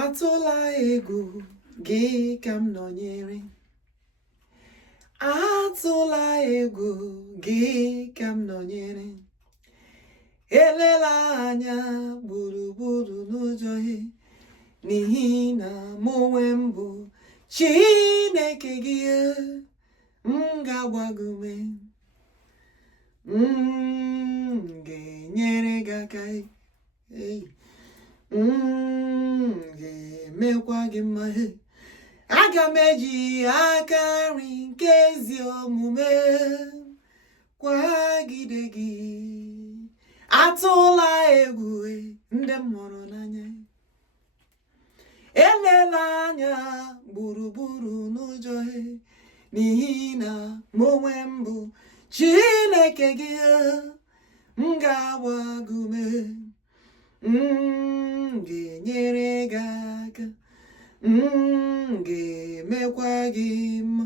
Atụla egwu gị ka m nọnyere. Atụla egwu gị ka m nọnyere. Elela anya gburugburu n'ụjọ ihe, n'ihi na mụ onwe m bụ Chineke gị, m ga-agba gị ume, ga-enyere gị aka, ga-emekwa gị mma. Aga m eji aka nri nke ezi omume kwagide gị. Atụla egwu ndị m hụrụ n'anya. Elela anya gburugburu n'ụjọ, n'ihi na mụ onwe m bụ Chineke gị, m ga-agba gị ume, ga-enyere gị aka, ga-emekwa gị mma.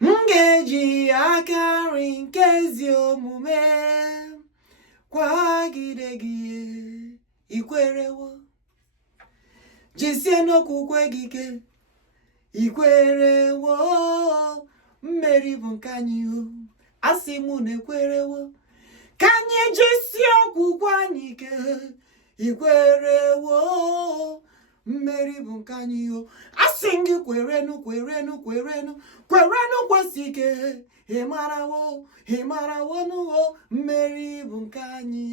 M ga-eji aka nri nke ezi omume kwagide gị. Ikwerewo? Jisie n'okwukwe gị ike. Ikwerewo? Mmeri bụ nke anyị. Asị mụ na ekwerewo? Ka anyị jisie okwukwe anyị ike. Ikwerewo? Mmeri bụ nke anyị. Asị gị kwerenu, kwerenu, kwerenu, kwerenu kwesị ike. Ịmarawo n'ụwa, mmeri bụ nke anyị.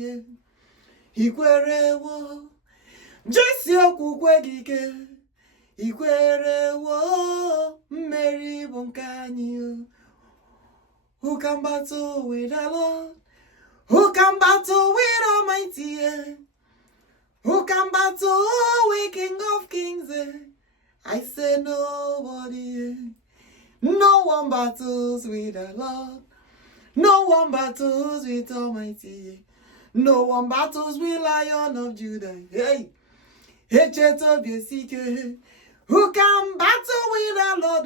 Ikwerewo? Jisie okwukwe gị ike. Ikwerewo? Mmeri bụ nke anyị. Who can battle with the Lord? Who can battle with Almighty? Who can battle with King of Kings? I say nobody. No one battles with the Lord. No one battles with Almighty. No one battles with Lion of Judah. Hey, who can battle with the Lord?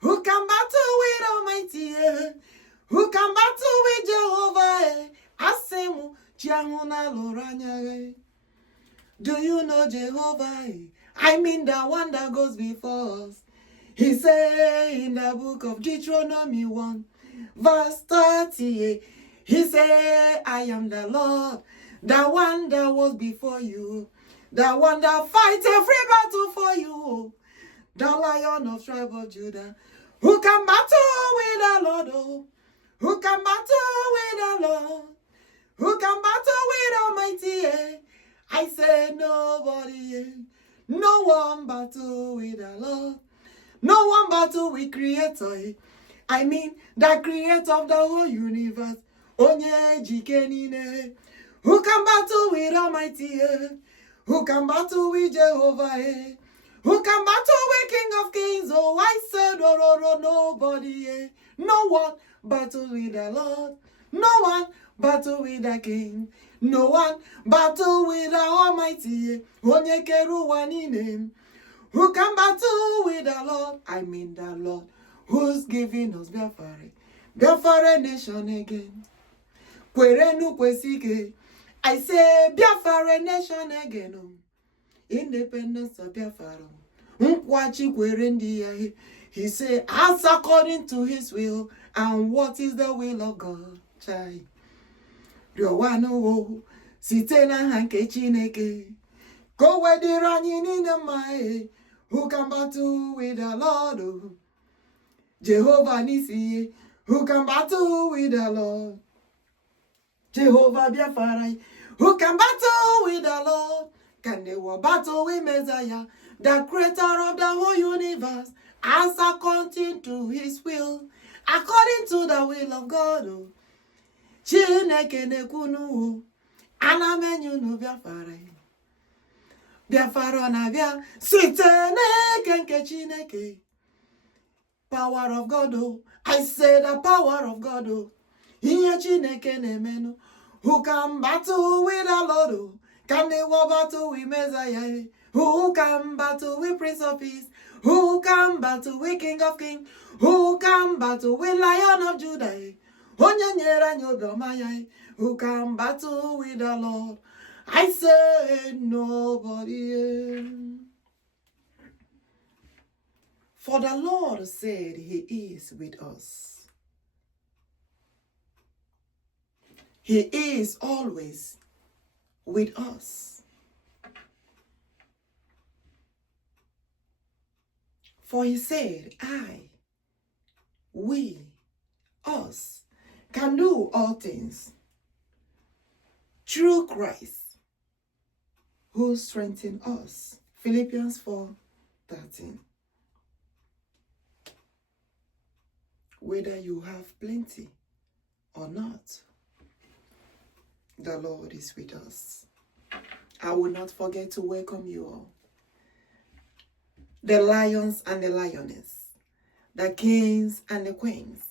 Who can battle with Almighty? Who can battle with Jehovah? Asemu chiamuna loranya. Do you know Jehovah? I mean the one that goes before us. He said in the book of Deuteronomy 1, verse 30, he said, I am the Lord, the one that was before you, the one that fights every battle for you, the Lion of tribe of Judah. Who can battle with the Lord? Oh? Who can battle with the Lord? Who can battle with Almighty? I say nobody. No one battle with the Lord. No one battle with Creator. I mean, the Creator of the whole universe. Onye jikenine. Who can battle with Almighty? Who can battle with Jehovah? Who can battle with King of Kings? Oh, I said, nobody. No one battle with the Lord. No one battle with the King. No one battle with the Almighty. Onye keruwa name. Who can battle with the Lord? I mean the Lord who's giving us Biafra nation again. Kwerenu kwesike. I say Biafra nation again. Independence of Biafra. Nkwachi kwerendi ya. He said, as according to his will. And what is the will of God? Chai. Riowano site na hanke Chineke. Go where the running in the mind. Who can battle with the Lord? Jehovah Nisi. Who can battle with the Lord? Jehovah Biafra. Who can battle with the Lord? Can they battle with Messiah, the creator of the whole universe, as according to his will, according to the will of God? Chineke nekunu, anamenyu no Biafra. Biafra na bia, sitene kenke Chineke. Power of God, I say the power of God. Iye Chineke nemenu. Who can battle with the Lord? Can they battle with Messiah? Who can battle with Prince of Peace? Who can battle with King of Kings? Who can battle with Lion of Judah? Who can battle with the Lord? I say nobody. For the Lord said he is with us. He is always with us. For he said, I, we, us, can do all things through Christ, who strengthens us. Philippians 4:13. Whether you have plenty or not, the Lord is with us. I will not forget to welcome you all. The lions and the lioness, the kings and the queens,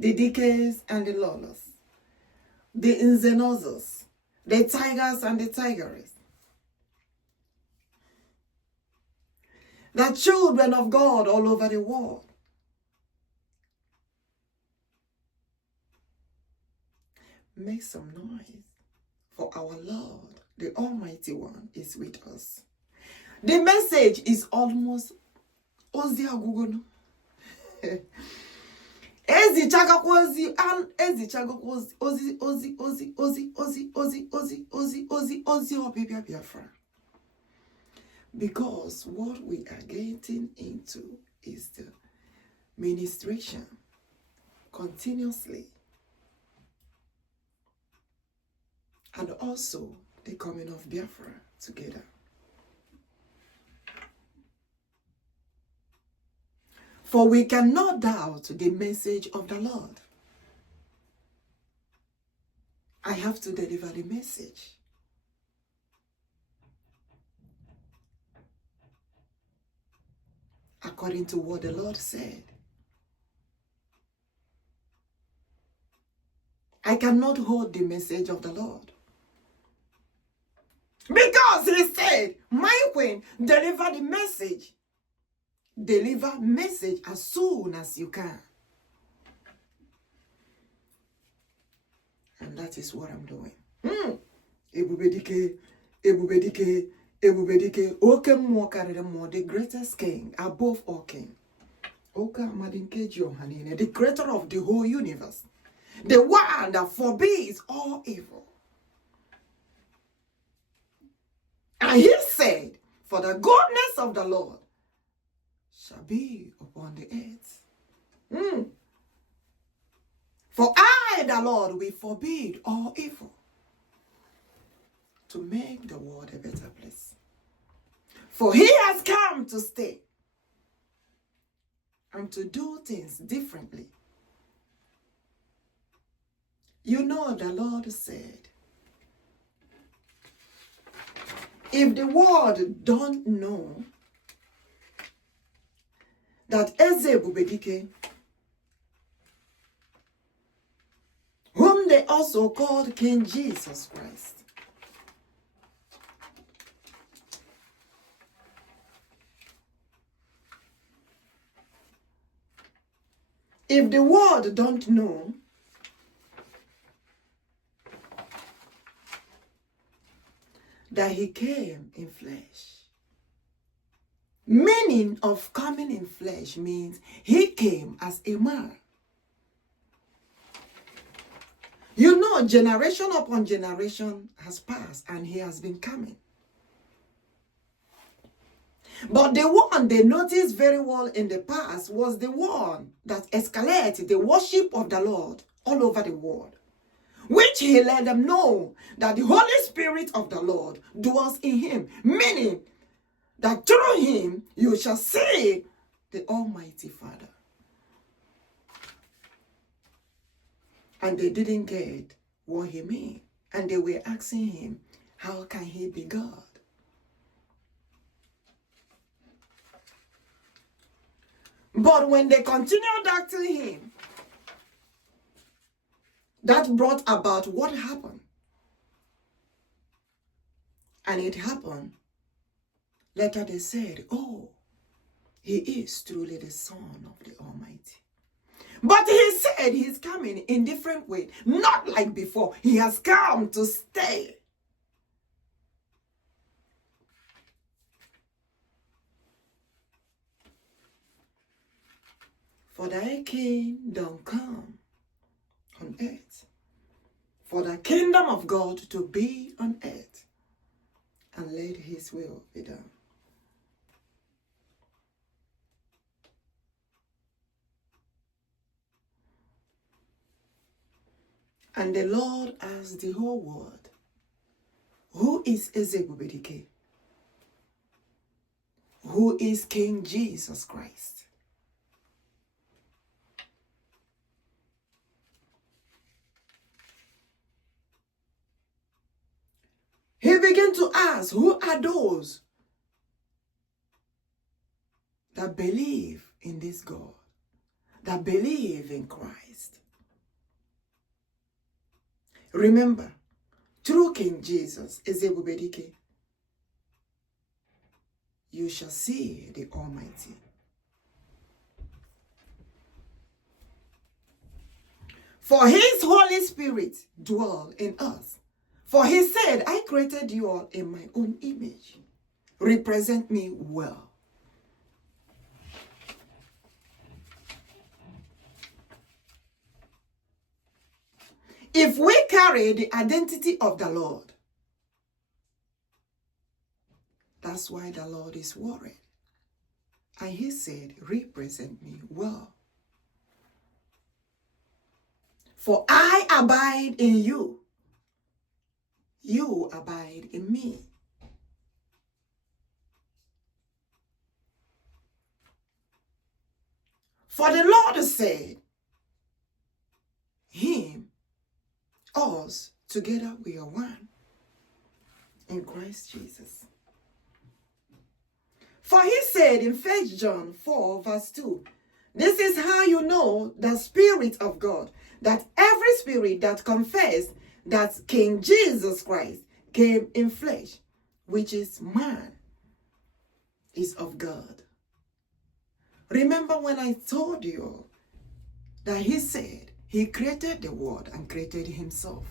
the dikes and the lawless, the inzenozos, the tigers and the tigeress, the children of God all over the world. Make some noise, for our Lord, the Almighty One, is with us. The message is almost Ozi Agugono. Ezi chagakwozi and Ezi chagakwozi Ozi Biafra. Because what we are getting into is the ministration continuously. And also the coming of Biafra together. For we cannot doubt the message of the Lord. I have to deliver the message. According to what the Lord said. I cannot hold the message of the Lord. Because he said, my queen, deliver the message. Deliver message as soon as you can. And that is what I'm doing. Ebubedike, Ebubedike, Ebubedike, OKEAMMADI, the greatest king above all king. OKEAMMADI, the creator of the whole universe. The one that forbids all evil. And he said, for the goodness of the Lord shall be upon the earth. For I, the Lord, will forbid all evil to make the world a better place. For he has come to stay and to do things differently. You know, the Lord said, if the world don't know that Eze Ebubedike, whom they also called King Jesus Christ, if the world don't know that he came in flesh. Meaning of coming in flesh means he came as a man. You know, generation upon generation has passed and he has been coming. But the one they noticed very well in the past was the one that escalated the worship of the Lord all over the world. Which he let them know that the Holy Spirit of the Lord dwells in him. Meaning that through him you shall see the Almighty Father. And they didn't get what he meant. And they were asking him, how can he be God? But when they continued asking him, that brought about what happened. And it happened. Later they said, oh, he is truly the Son of the Almighty. But he said he's coming in different way. Not like before. He has come to stay. For thy kingdom come on earth, for the kingdom of God to be on earth, and let his will be done. And the Lord asked the whole world, who is Eze Ebubedike? Who is King Jesus Christ? He began to ask, who are those that believe in this God, that believe in Christ? Remember, through King Jesus, Eze Ebubedike, you shall see the Almighty. For his Holy Spirit dwell in us. For he said, I created you all in my own image. Represent me well. If we carry the identity of the Lord, that's why the Lord is worried. And he said, represent me well. For I abide in you. You abide in me. For the Lord said, him, us, together we are one in Christ Jesus. For he said in 1 John 4 verse 2, this is how you know the Spirit of God, that every spirit that confesses that King Jesus Christ came in flesh, which is man, is of God. Remember when I told you that he said he created the world and created himself.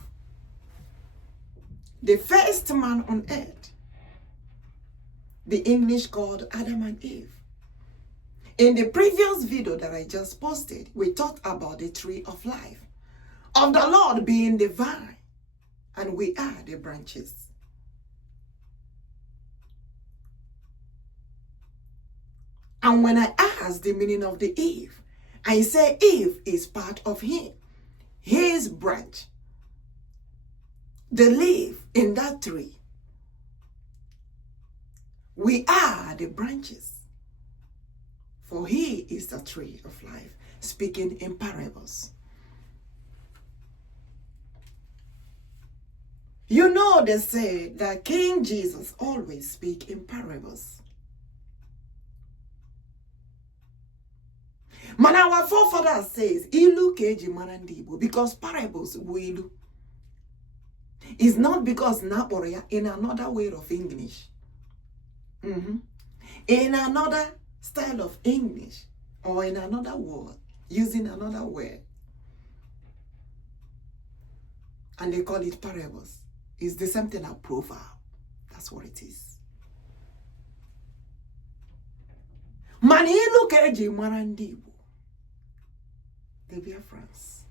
The first man on earth, the English called Adam and Eve. In the previous video that I just posted, we talked about the tree of life, of the Lord being the vine, and we are the branches. And when I asked the meaning of the Eve, I say Eve is part of him, his branch, the leaf in that tree. We are the branches, for he is the tree of life, speaking in parables. You know they say that King Jesus always speaks in parables. Man, our forefather says, Ilu keji manandibo, because parables will. It's not because naporia in another way of English. In another style of English, or in another word, using another word. And they call it parables. It's the same thing as proverb. That's what it is. Manilu keji marandibo. The Biafrans.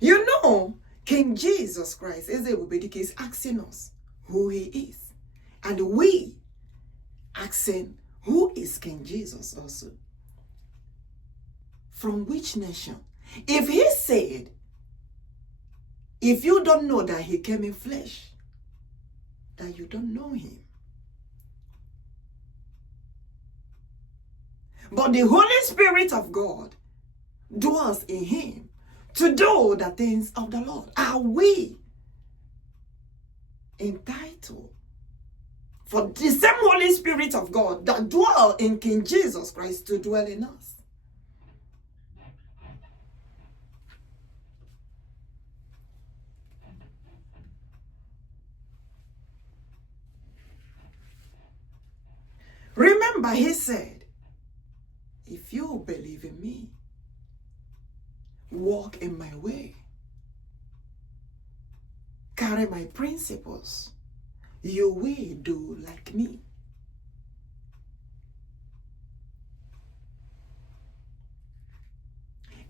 You know, King Jesus Christ, Eze Ebubedike, is asking us who he is. And we asking who is King Jesus also. From which nation? If he said, if you don't know that he came in flesh, that you don't know him. But the Holy Spirit of God dwells in him to do the things of the Lord. Are we entitled for the same Holy Spirit of God that dwells in King Jesus Christ to dwell in us? Remember, he said, if you believe in me, walk in my way, carry my principles, you will do like me.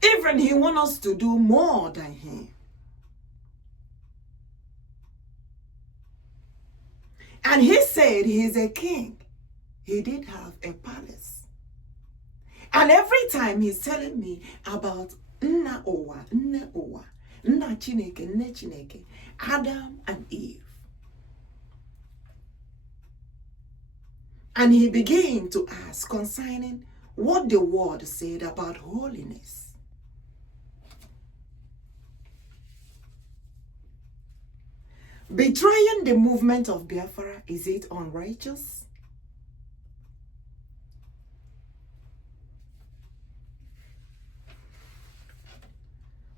Even he wants us to do more than him. And he said he's a king. He did have a palace. And every time he's telling me about Nna Owa, Nne Owa, Nna Chineke, Nne Chineke, Adam and Eve. And he began to ask concerning what the word said about holiness. Betraying the movement of Biafra, is it unrighteous?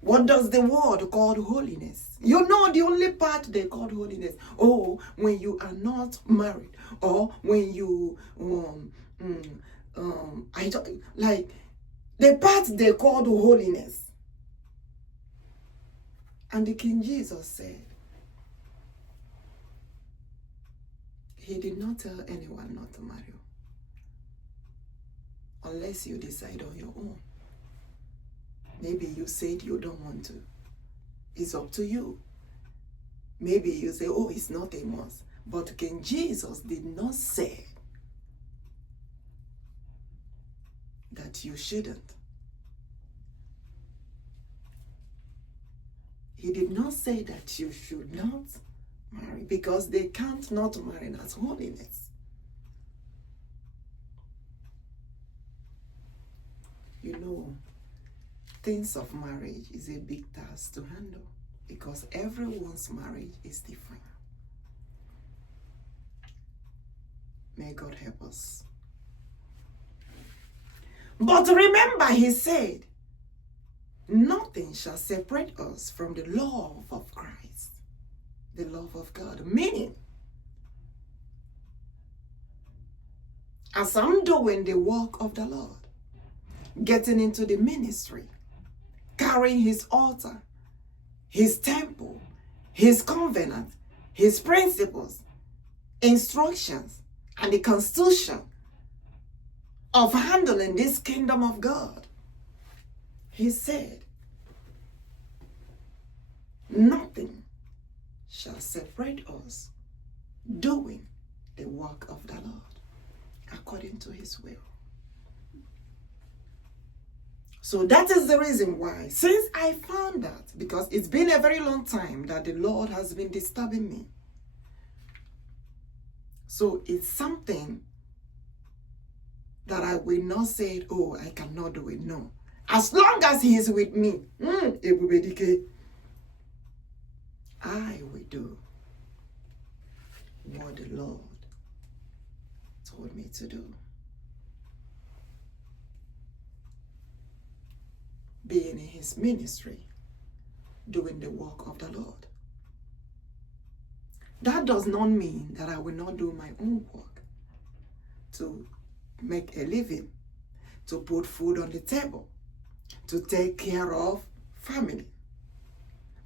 What does the word call holiness? You know the only part they call holiness. Oh, when you are not married, or when you I don't like the part they called holiness. And the King Jesus said, he did not tell anyone not to marry you, unless you decide on your own. Maybe you said you don't want to. It's up to you. Maybe you say, oh, it's not a must. But King Jesus did not say that you shouldn't. He did not say that you should not marry, because they can't not marry as holiness. You know, things of marriage is a big task to handle, because everyone's marriage is different. May God help us. But remember, he said, nothing shall separate us from the love of Christ, the love of God. Meaning, as I'm doing the work of the Lord, getting into the ministry, carrying his altar, his temple, his covenant, his principles, instructions, and the constitution of handling this kingdom of God, he said, nothing shall separate us doing the work of the Lord according to his will. So that is the reason why, since I found that, because it's been a very long time that the Lord has been disturbing me. So it's something that I will not say, oh, I cannot do it. No. As long as he is with me, Ebubedike, I will do what the Lord told me to do. Being in his ministry, doing the work of the Lord. That does not mean that I will not do my own work to make a living, to put food on the table, to take care of family.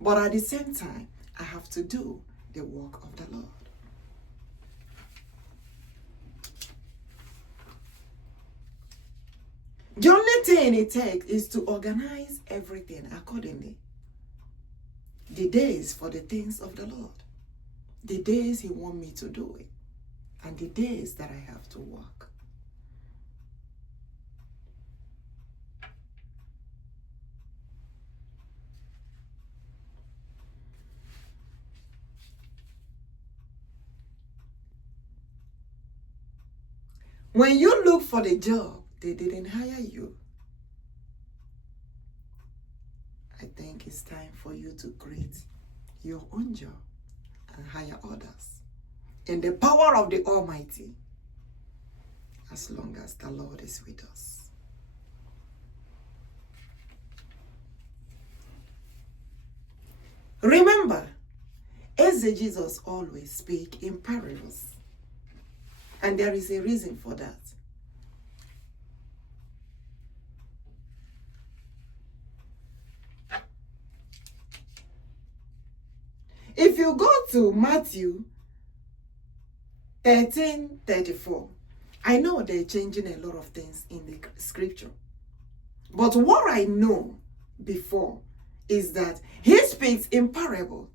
But at the same time, I have to do the work of the Lord. The only thing it takes is to organize everything accordingly. The days for the things of the Lord. The days he wants me to do it. And the days that I have to work. When you look for the job, they didn't hire you. I think it's time for you to create your own job and hire others. In the power of the Almighty, as long as the Lord is with us. Remember, Eze Jesus always speak in parables. And there is a reason for that. If you go to Matthew 13:34, I know they're changing a lot of things in the scripture. But what I know before is that he speaks in parable.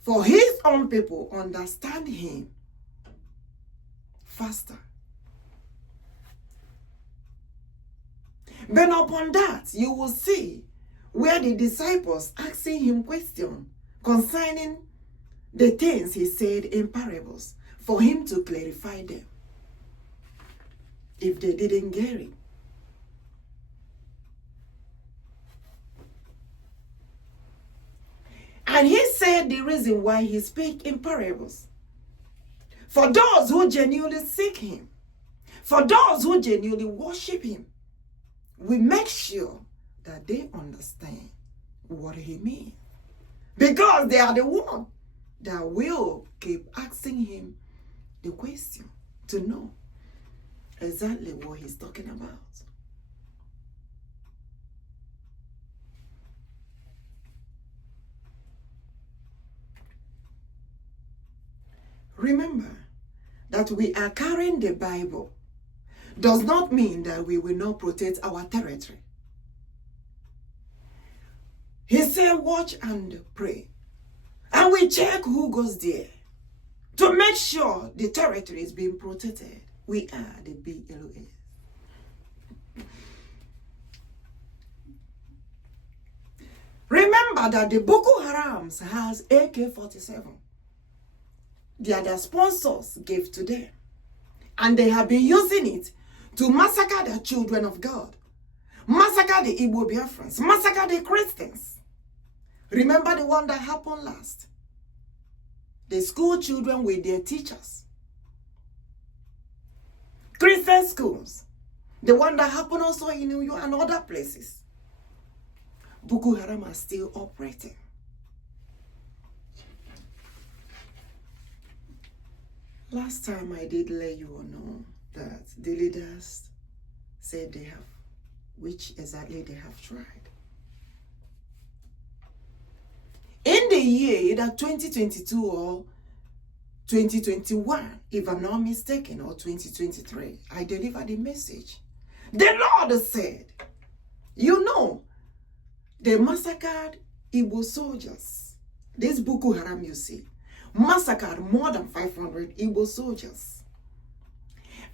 For his own people understand him faster. But upon that, you will see where the disciples asking him questions concerning the things he said in parables, for him to clarify them if they didn't get it. And he said the reason why he speaks in parables. For those who genuinely seek him, for those who genuinely worship him, we make sure that they understand what he means. Because they are the one that will keep asking him the question to know exactly what he's talking about. Remember that we are carrying the Bible does not mean that we will not protect our territory. He said, watch and pray. And we check who goes there to make sure the territory is being protected. We are the BLOS. Remember that the Boko Haram has AK-47. The other sponsors gave to them. And they have been using it to massacre the children of God. Massacre the Igbo Biafrans. Massacre the Christians. Remember the one that happened last? The school children with their teachers. Christian schools. The one that happened also in New York and other places. Boko Haram are still operating. Last time I did let you all know that the leaders said they have, which exactly they have tried. In the year either 2022 or 2021, if I'm not mistaken, or 2023, I delivered a message. The Lord said, you know, they massacred Igbo soldiers. This Boko Haram, you see, massacred more than 500 Igbo soldiers.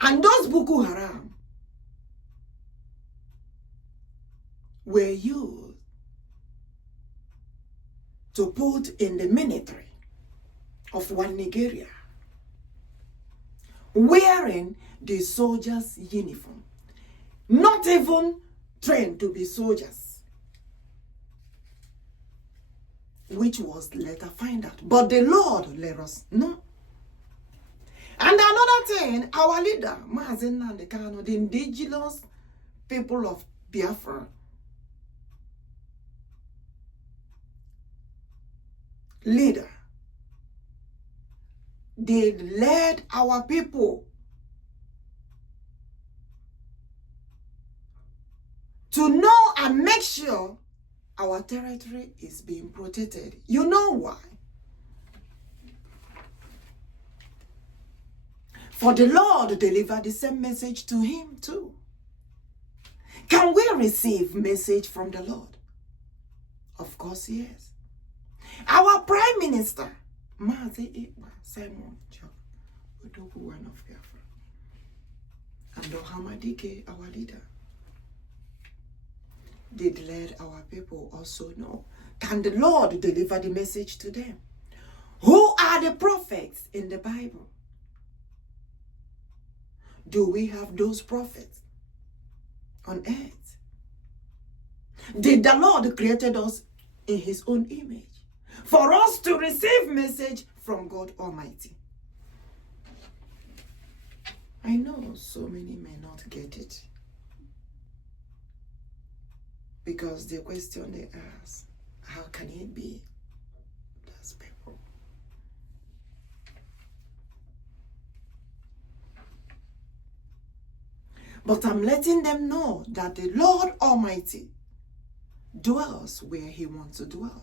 And those Boko Haram were used to put in the military of one Nigeria, wearing the soldiers' uniform, not even trained to be soldiers, which was later found out. But the Lord let us know. And another thing, our leader, MAZI nnamdikanu, the indigenous people of Biafra, leader, they led our people to know and make sure our territory is being protected. You know why? For the Lord delivered the same message to him too. Can we receive message from the Lord? Of course, yes. Our Prime Minister, MAZI Simon ODOGWU, one of Biafra, and OHAMADIKE, our leader, did let our people also know. Can the Lord deliver the message to them? Who are the prophets in the Bible? Do we have those prophets on earth? Did the Lord created us in his own image for us to receive message from God Almighty? I know so many may not get it, because the question they ask, how can it be? Those people. But I'm letting them know that the Lord Almighty dwells where he wants to dwell.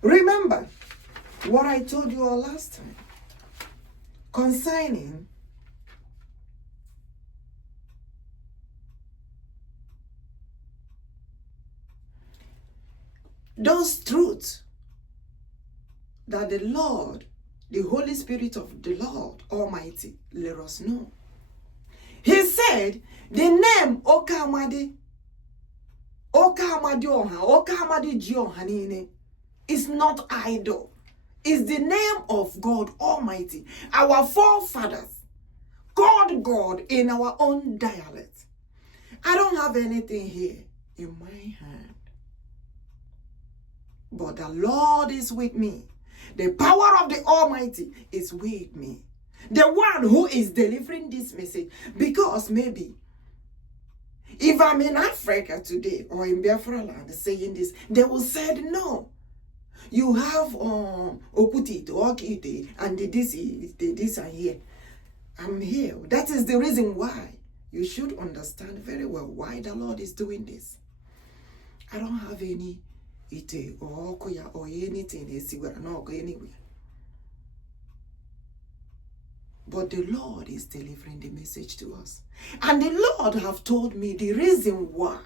Remember what I told you all last time concerning those truths that the Lord, the Holy Spirit of the Lord Almighty, let us know. He said, the name OKEAMMADI, OKEAMMADI Oha, OKEAMMADI Jiohanine is not idol. It's the name of God Almighty, our forefathers, called God in our own dialect. I don't have anything here in my hand, but the Lord is with me. The power of the Almighty is with me. The one who is delivering this message. Because maybe if I'm in Africa today or in BiafraLand saying this, they will say, no, you have Okutite, Okite, and this and here. I'm here. That is the reason why you should understand very well why the Lord is doing this. I don't have any ite or okoya or anything where I not go anywhere. But the Lord is delivering the message to us. And the Lord have told me the reason why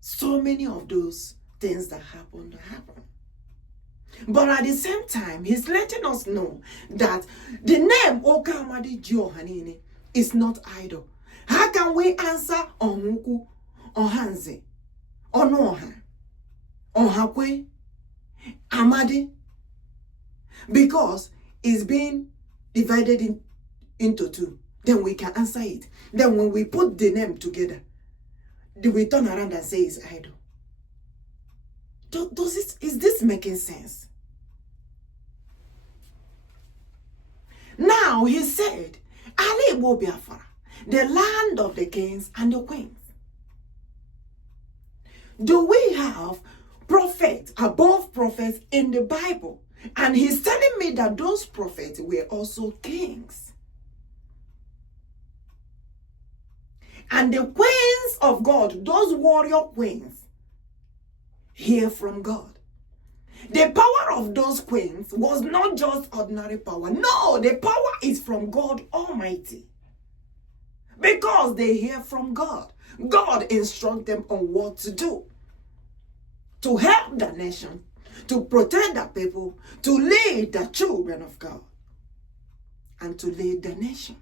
so many of those things that happen. But at the same time, he's letting us know that the name OKEAMMADI Jiohanine is not idle. How can we answer Onhuku, Ohanze, Onoha, Ohakwe, Amadi? Because it's being divided into two. Then we can answer it. Then when we put the name together, we turn around and say it's idol. Is this making sense? Now he said, ALAIGBO Biafra, the land of the kings and the queens. Do we have prophets above prophets in the Bible? And he's telling me that those prophets were also kings. And the queens of God, those warrior queens, hear from God. The power of those queens was not just ordinary power. No, the power is from God Almighty. Because they hear from God. God instructs them on what to do. To help the nation, to protect the people, to lead the children of God, and to lead the nation.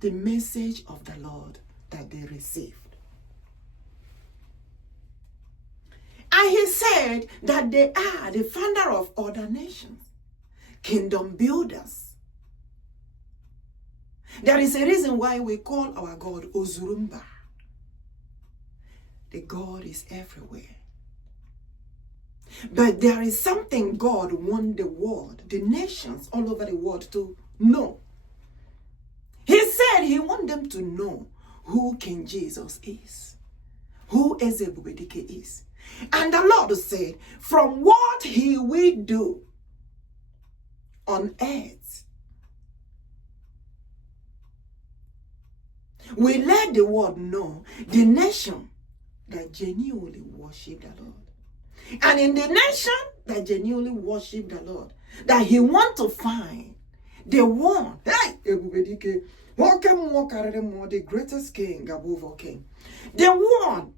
The message of the Lord that they received. And he said that they are the founder of other nations, kingdom builders. There is a reason why we call our God Ozurumba. The God is everywhere. But there is something God wants the world, the nations all over the world to know. He said he wants them to know who King Jesus is, who Eze Ebubedike is. And the Lord said, from what he will do on earth, we let the world know the nation that genuinely worship the Lord. And in the nation that genuinely worship the Lord, that he want to find the one, hey, Ebubedike, the greatest king above all king, the one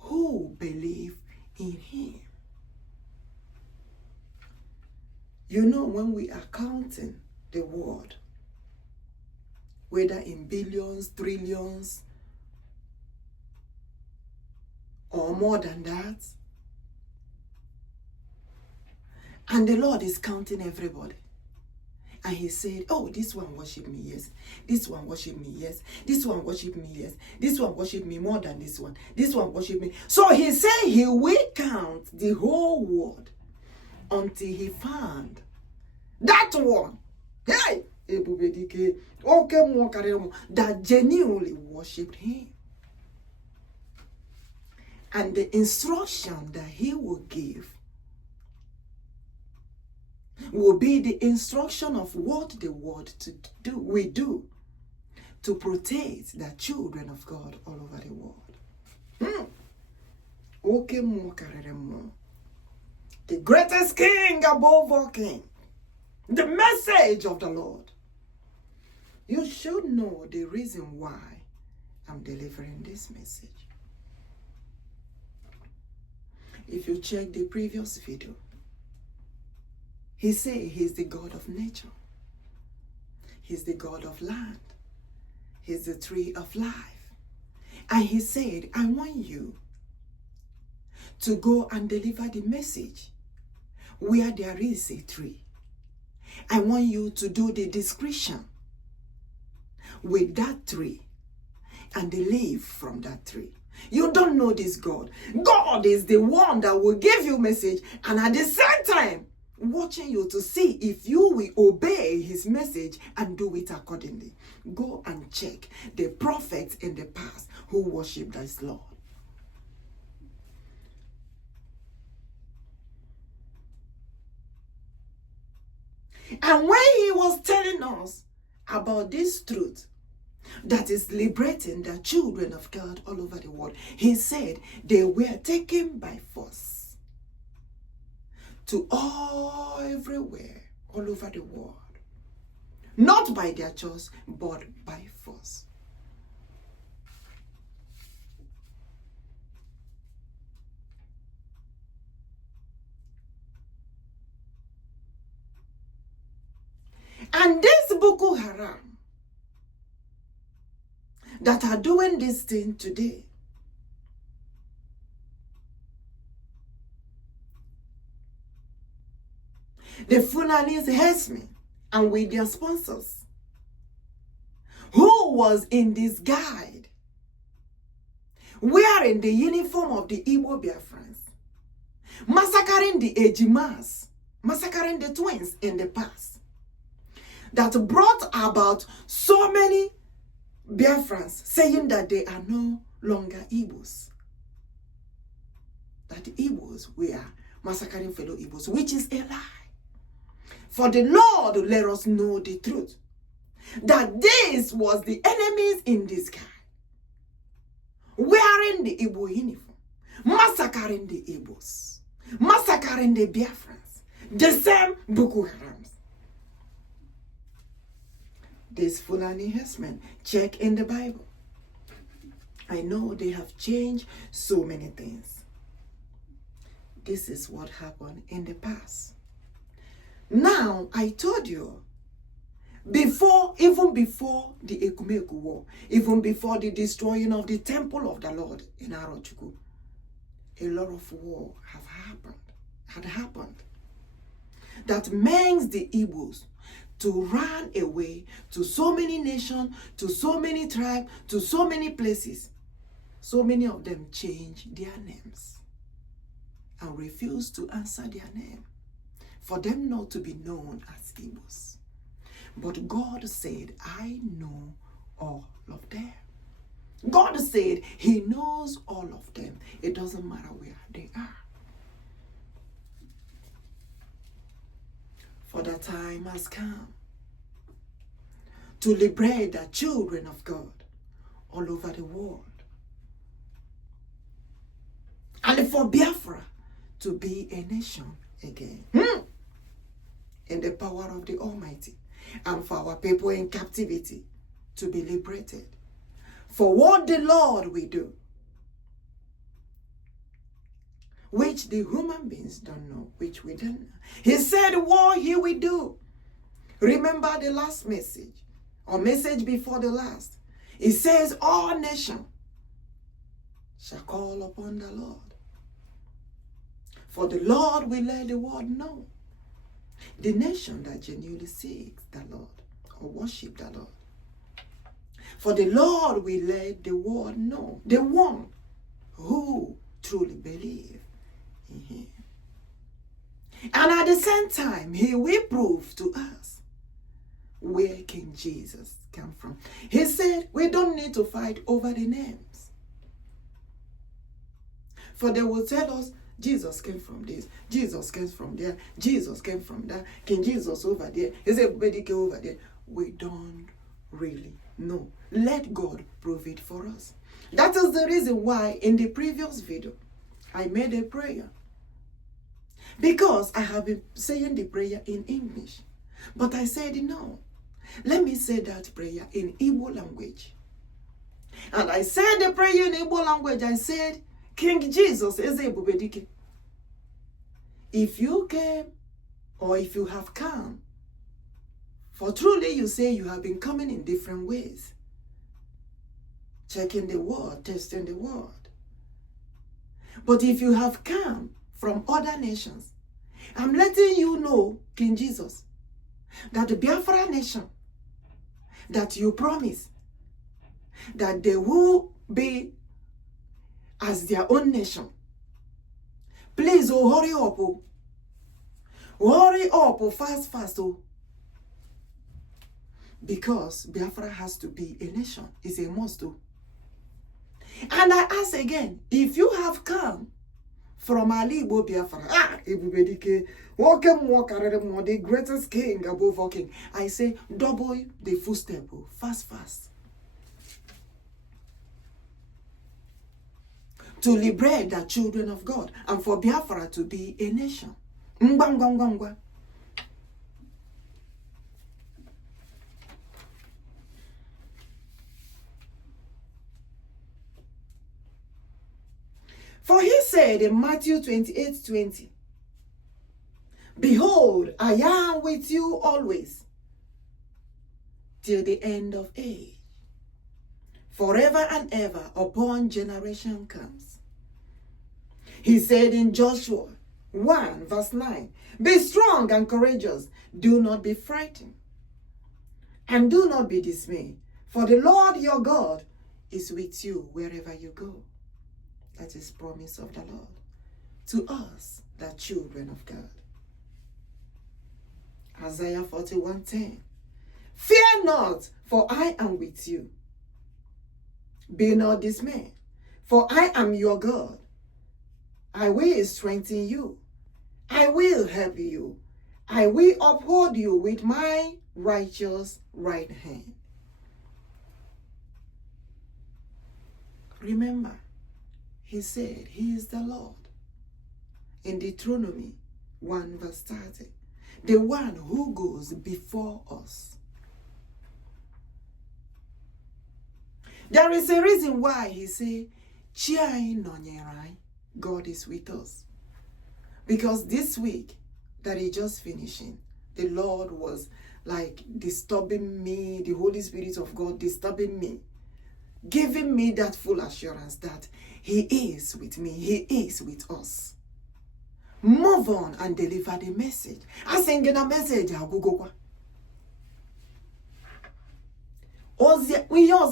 who believe in him. You know, when we are counting the world, whether in billions, trillions, or more than that, and the Lord is counting everybody. And he said, oh, this one worship me, yes. This one worship me, yes. This one worship me, yes. This one worship me more than this one. This one worship me. So he said he will count the whole world until he found that one. Hey, Ebubedike, that genuinely worshipped him. And the instruction that he will give will be the instruction of what the world we do to protect the children of God all over the world. OKEAMMADI, the greatest king above all kings, the message of the Lord. You should know the reason why I'm delivering this message. If you check the previous video, he said he's the God of nature. He's the God of land. He's the tree of life. And he said, I want you to go and deliver the message where there is a tree. I want you to do the description with that tree and the leaf from that tree. You don't know this God. God is the one that will give you message and at the same time watching you to see if you will obey his message and do it accordingly. Go and check the prophets in the past who worshiped this Lord. And when he was telling us about this truth that is liberating the children of God all over the world, he said they were taken by force to everywhere, all over the world. Not by their choice, but by force. And this Boko Haram that are doing this thing today, the Fulanese herdsmen and with their sponsors, who was in disguise, wearing the uniform of the Igbo Biafrans, massacring the Ejimas, massacring the twins in the past, that brought about so many Biafrans saying that they are no longer Igbos. That Igbos were massacring fellow Igbos, which is a lie. For the Lord let us know the truth, that this was the enemies in disguise, wearing the Igbo uniform, massacring the Igbos, massacring the Biafrans, the same Boko Harams. These Fulani herdsmen, check in the Bible. I know they have changed so many things. This is what happened in the past. Now, I told you, even before the Ekumeku War, even before the destroying of the temple of the Lord in Arochukwu, a lot of war had happened. That makes the Igbos to run away to so many nations, to so many tribes, to so many places. So many of them changed their names and refused to answer their name, for them not to be known as Igbos. But God said, I know all of them. God said he knows all of them. It doesn't matter where they are. For the time has come to liberate the children of God all over the world. And for Biafra to be a nation again. In the power of the Almighty. And for our people in captivity to be liberated. For what the Lord will do, which the human beings don't know, which we don't know. He said what he will do. Remember the last message, or message before the last. It says all nations shall call upon the Lord. For the Lord will let the world know. The nation that genuinely seeks the Lord or worship the Lord. For the Lord will let the world know. The one who truly believes in him. And at the same time, he will prove to us where King Jesus come from. He said we don't need to fight over the names. For they will tell us, Jesus came from this, Jesus came from there, Jesus came from that, King Jesus over there, Eze Ebubedike over there. We don't really know. Let God prove it for us. That is the reason why in the previous video, I made a prayer. Because I have been saying the prayer in English. But I said, no, let me say that prayer in Igbo language. And I said the prayer in Igbo language. I said, King Jesus, Eze Ebubedike, if you came or if you have come, for truly you say you have been coming in different ways, checking the word, testing the word. But if you have come from other nations, I'm letting you know, King Jesus, that the Biafra nation that you promise that they will be as their own nation. Please, oh, hurry up, oh. Hurry up, oh, fast, oh. Because Biafra has to be a nation. It's a must, oh. And I ask again, if you have come from ALAIGBO Biafra, Ebubedike, OKEAMMADI, the greatest king above all king, I say, double the footstep, oh, fast. To liberate the children of God and for Biafra to be a nation. For he said in Matthew 28:20, behold, I am with you always till the end of age, forever and ever upon generation comes. He said in Joshua 1 verse 9, be strong and courageous, do not be frightened, and do not be dismayed, for the Lord your God is with you wherever you go. That is promise of the Lord to us, the children of God. Isaiah 41:10, fear not, for I am with you. Be not dismayed, for I am your God. I will strengthen you. I will help you. I will uphold you with my righteous right hand. Remember, he said he is the Lord. In Deuteronomy 1 verse 30, the one who goes before us. There is a reason why he said, God is with us. Because this week that he just finishing, the Lord was like disturbing me, the Holy Spirit of God disturbing me, giving me that full assurance that he is with me, he is with us. Move on and deliver the message. I sing a message. We use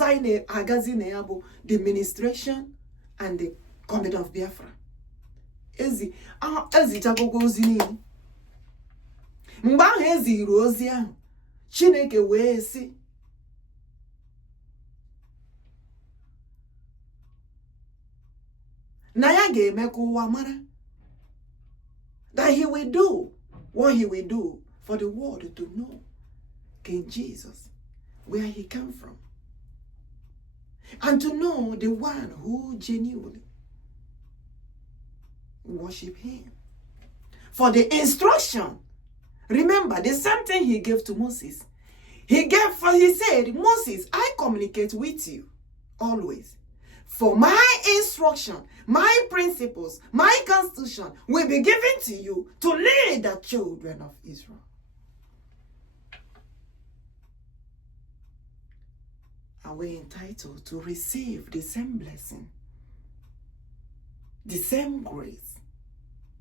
the ministration and the coming of Biafra. Eze jagogo ozi mgbe ahụ eziri ozi ahụ, Chineke wee sị na ya ga-eme ka ụwa mara that he will do what he will do for the world to know King Jesus, where he came from, and to know the one who genuinely worship him. For the instruction, remember the same thing he gave to Moses. He said, Moses, I communicate with you always. For my instruction, my principles, my constitution will be given to you to lead the children of Israel. Are we entitled to receive the same blessing, the same grace,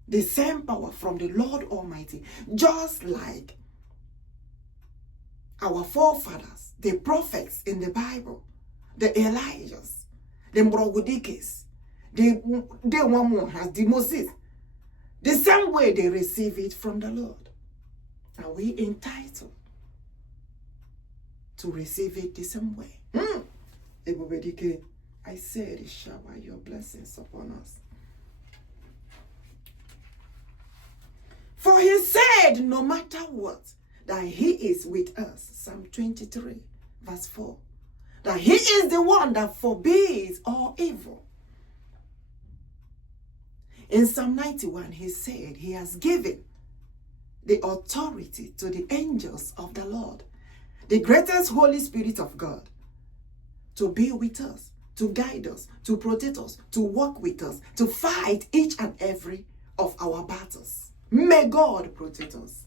the same power from the Lord Almighty, just like our forefathers, the prophets in the Bible, the Elijahs, the Mbrogudikes, the Moses, the same way they receive it from the Lord? Are we entitled to receive it the same way? Ebubedike, I said, shower your blessings upon us. For he said, no matter what, that he is with us. Psalm 23, verse 4. That he is the one that forbids all evil. In Psalm 91, he said he has given the authority to the angels of the Lord, the greatest Holy Spirit of God, to be with us, to guide us, to protect us, to walk with us, to fight each and every of our battles. May God protect us.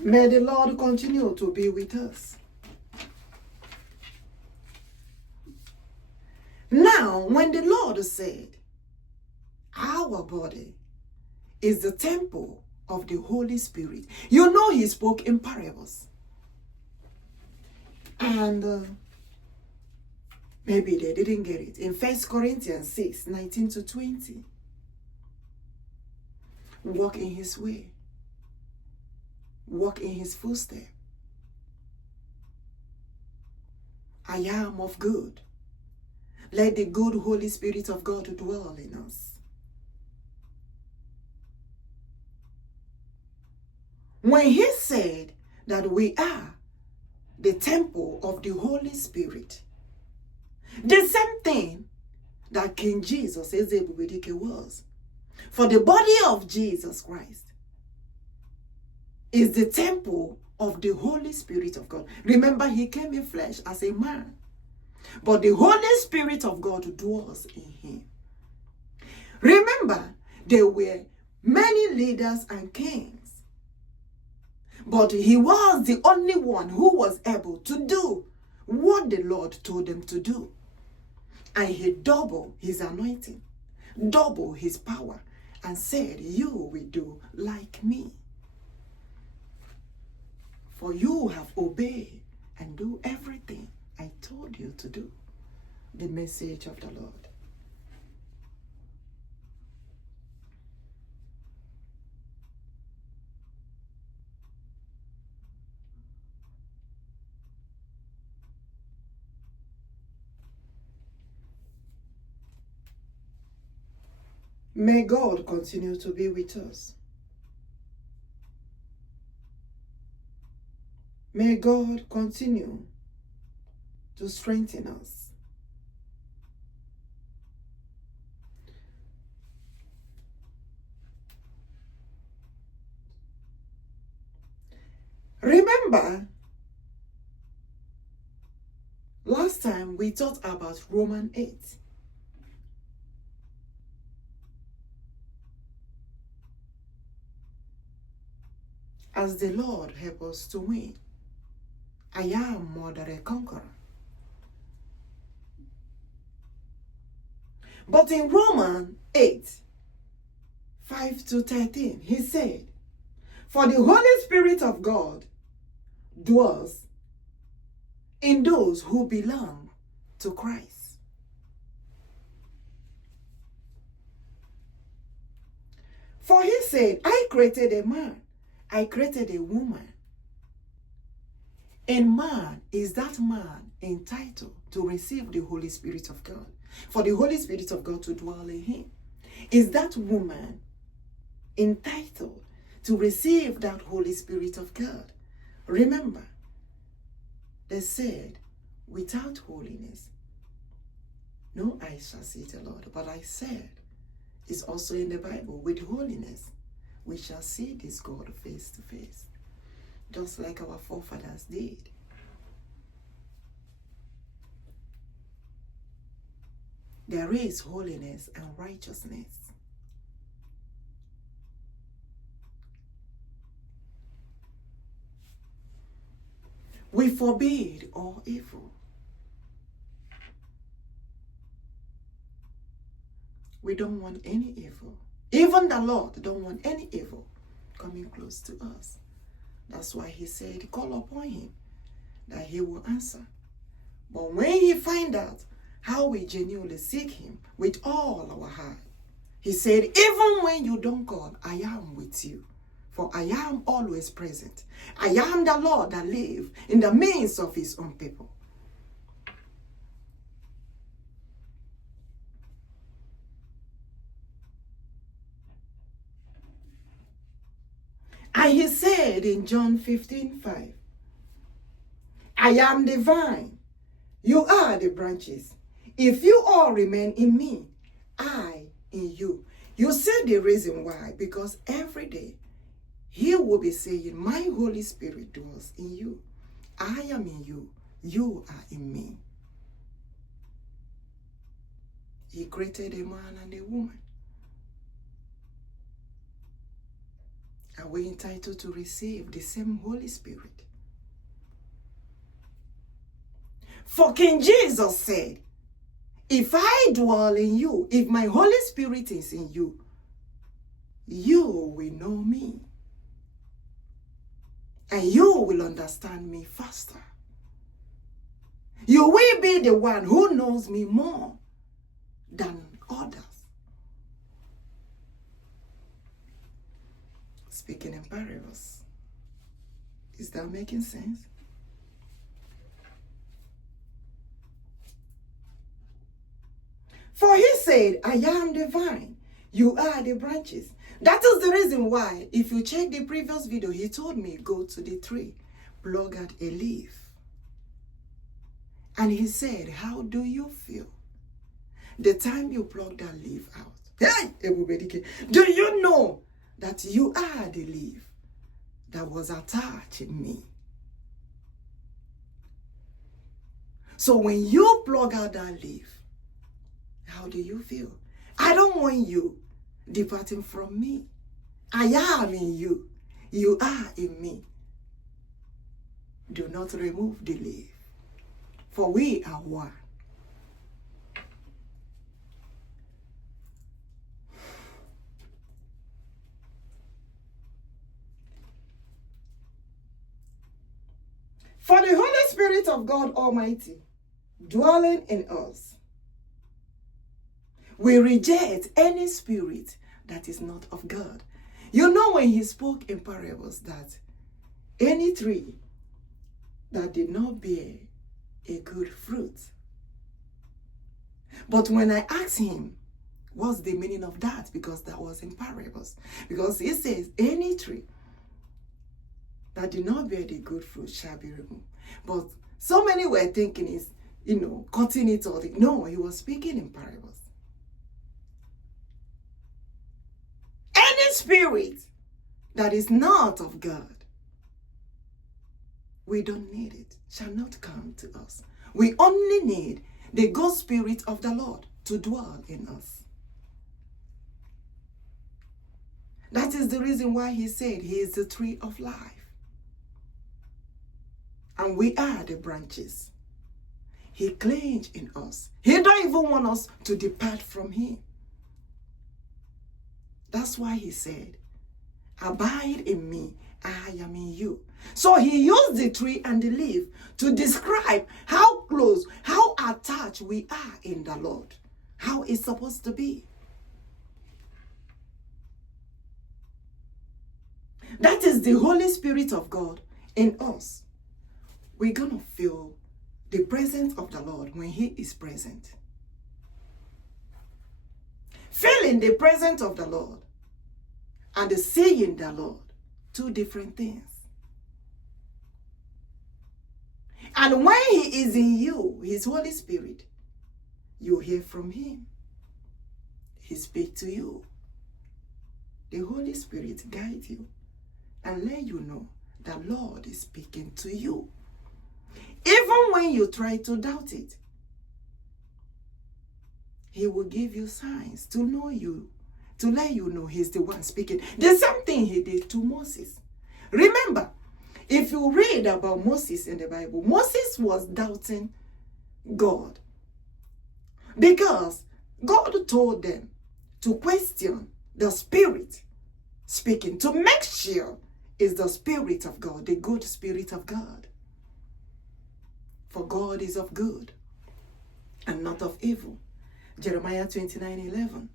May the Lord continue to be with us. Now, when the Lord said, our body is the temple of the Holy Spirit, you know he spoke in parables. And maybe they didn't get it. In 1 Corinthians 6, 19 to 20. Walk in his way. Walk in his footsteps. I am of good. Let the good Holy Spirit of God dwell in us. When he said that we are the temple of the Holy Spirit, the same thing that King Jesus, Eze Ebubedike, was. For the body of Jesus Christ is the temple of the Holy Spirit of God. Remember, he came in flesh as a man, but the Holy Spirit of God dwells in him. Remember, there were many leaders and kings, but he was the only one who was able to do what the Lord told him to do. And he doubled his anointing, doubled his power, and said, you will do like me. For you have obeyed and do everything I told you to do. The message of the Lord. May God continue to be with us. May God continue to strengthen us. Remember, last time we talked about Romans 8. As the Lord help us to win, I am more than a conqueror. But in Romans 8, 5 to 13, he said, for the Holy Spirit of God dwells in those who belong to Christ. For he said, I created a man, I created a woman. And man is that man entitled to receive the Holy Spirit of God, for the Holy Spirit of God to dwell in him. Is that woman entitled to receive that Holy Spirit of God? Remember, they said, without holiness, no eye shall see the Lord. But I said, it's also in the Bible, with holiness, we shall see this God face to face, just like our forefathers did. There is holiness and righteousness. We forbid all evil. We don't want any evil. Even the Lord don't want any evil coming close to us. That's why he said, call upon him, that he will answer. But when he find out how we genuinely seek him with all our heart, he said, even when you don't call, I am with you. For I am always present. I am the Lord that lives in the midst of his own people. And he said in John 15:5, I am the vine. You are the branches. If you all remain in me, I in you. You see the reason why? Because every day he will be saying, my Holy Spirit dwells in you. I am in you. You are in me. He created a man and a woman. Are we entitled to receive the same Holy Spirit? For King Jesus said, if I dwell in you, if my Holy Spirit is in you, you will know me. And you will understand me faster. You will be the one who knows me more than others. Speaking in parables. Is that making sense? For he said, I am the vine, you are the branches. That is the reason why, if you check the previous video, he told me, go to the tree, pluck out a leaf. And he said, how do you feel the time you pluck that leaf out? Hey, Ebubedike, do you know that you are the leaf that was attached in me? So when you pluck out that leaf, how do you feel? I don't want you departing from me. I am in you. You are in me. Do not remove the leaf, for we are one. For the Holy Spirit of God Almighty dwelling in us, we reject any spirit that is not of God. You know, when he spoke in parables that any tree that did not bear a good fruit. But when I asked him, what's the meaning of that? Because that was in parables. Because he says, any tree that did not bear the good fruit shall be removed. But so many were thinking is, cutting it all. No, he was speaking in parables. Any spirit that is not of God, we don't need it, shall not come to us. We only need the God Spirit of the Lord to dwell in us. That is the reason why he said he is the tree of life. And we are the branches. He clings in us. He don't even want us to depart from him. That's why he said, abide in me, I am in you. So he used the tree and the leaf to describe how close, how attached we are in the Lord. How it's supposed to be. That is the Holy Spirit of God in us. We're going to feel the presence of the Lord when he is present. Feeling the presence of the Lord and the seeing the Lord, two different things. And when he is in you, his Holy Spirit, you hear from him. He speaks to you. The Holy Spirit guides you and let you know that Lord is speaking to you. Even when you try to doubt it, he will give you signs to know you, to let you know he's the one speaking. The same thing he did to Moses. Remember, if you read about Moses in the Bible, Moses was doubting God because God told them to question the Spirit speaking, to make sure it's the Spirit of God, the good Spirit of God. For God is of good and not of evil. Jeremiah 29:11.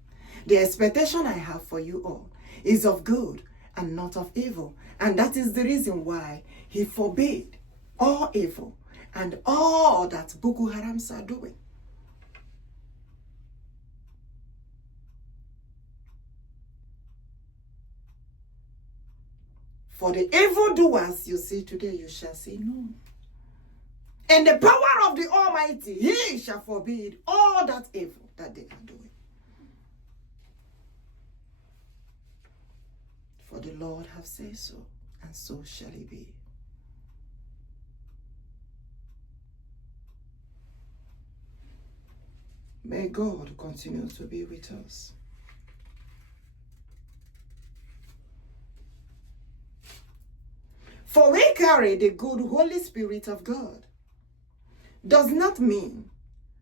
The expectation I have for you all is of good and not of evil. And that is the reason why he forbade all evil and all that Boko Harams are doing. For the evildoers you see today, you shall see no. In the power of the Almighty, he shall forbid all that evil that they are doing. For the Lord hath said so, and so shall it be. May God continue to be with us. For we carry the good Holy Spirit of God. Does not mean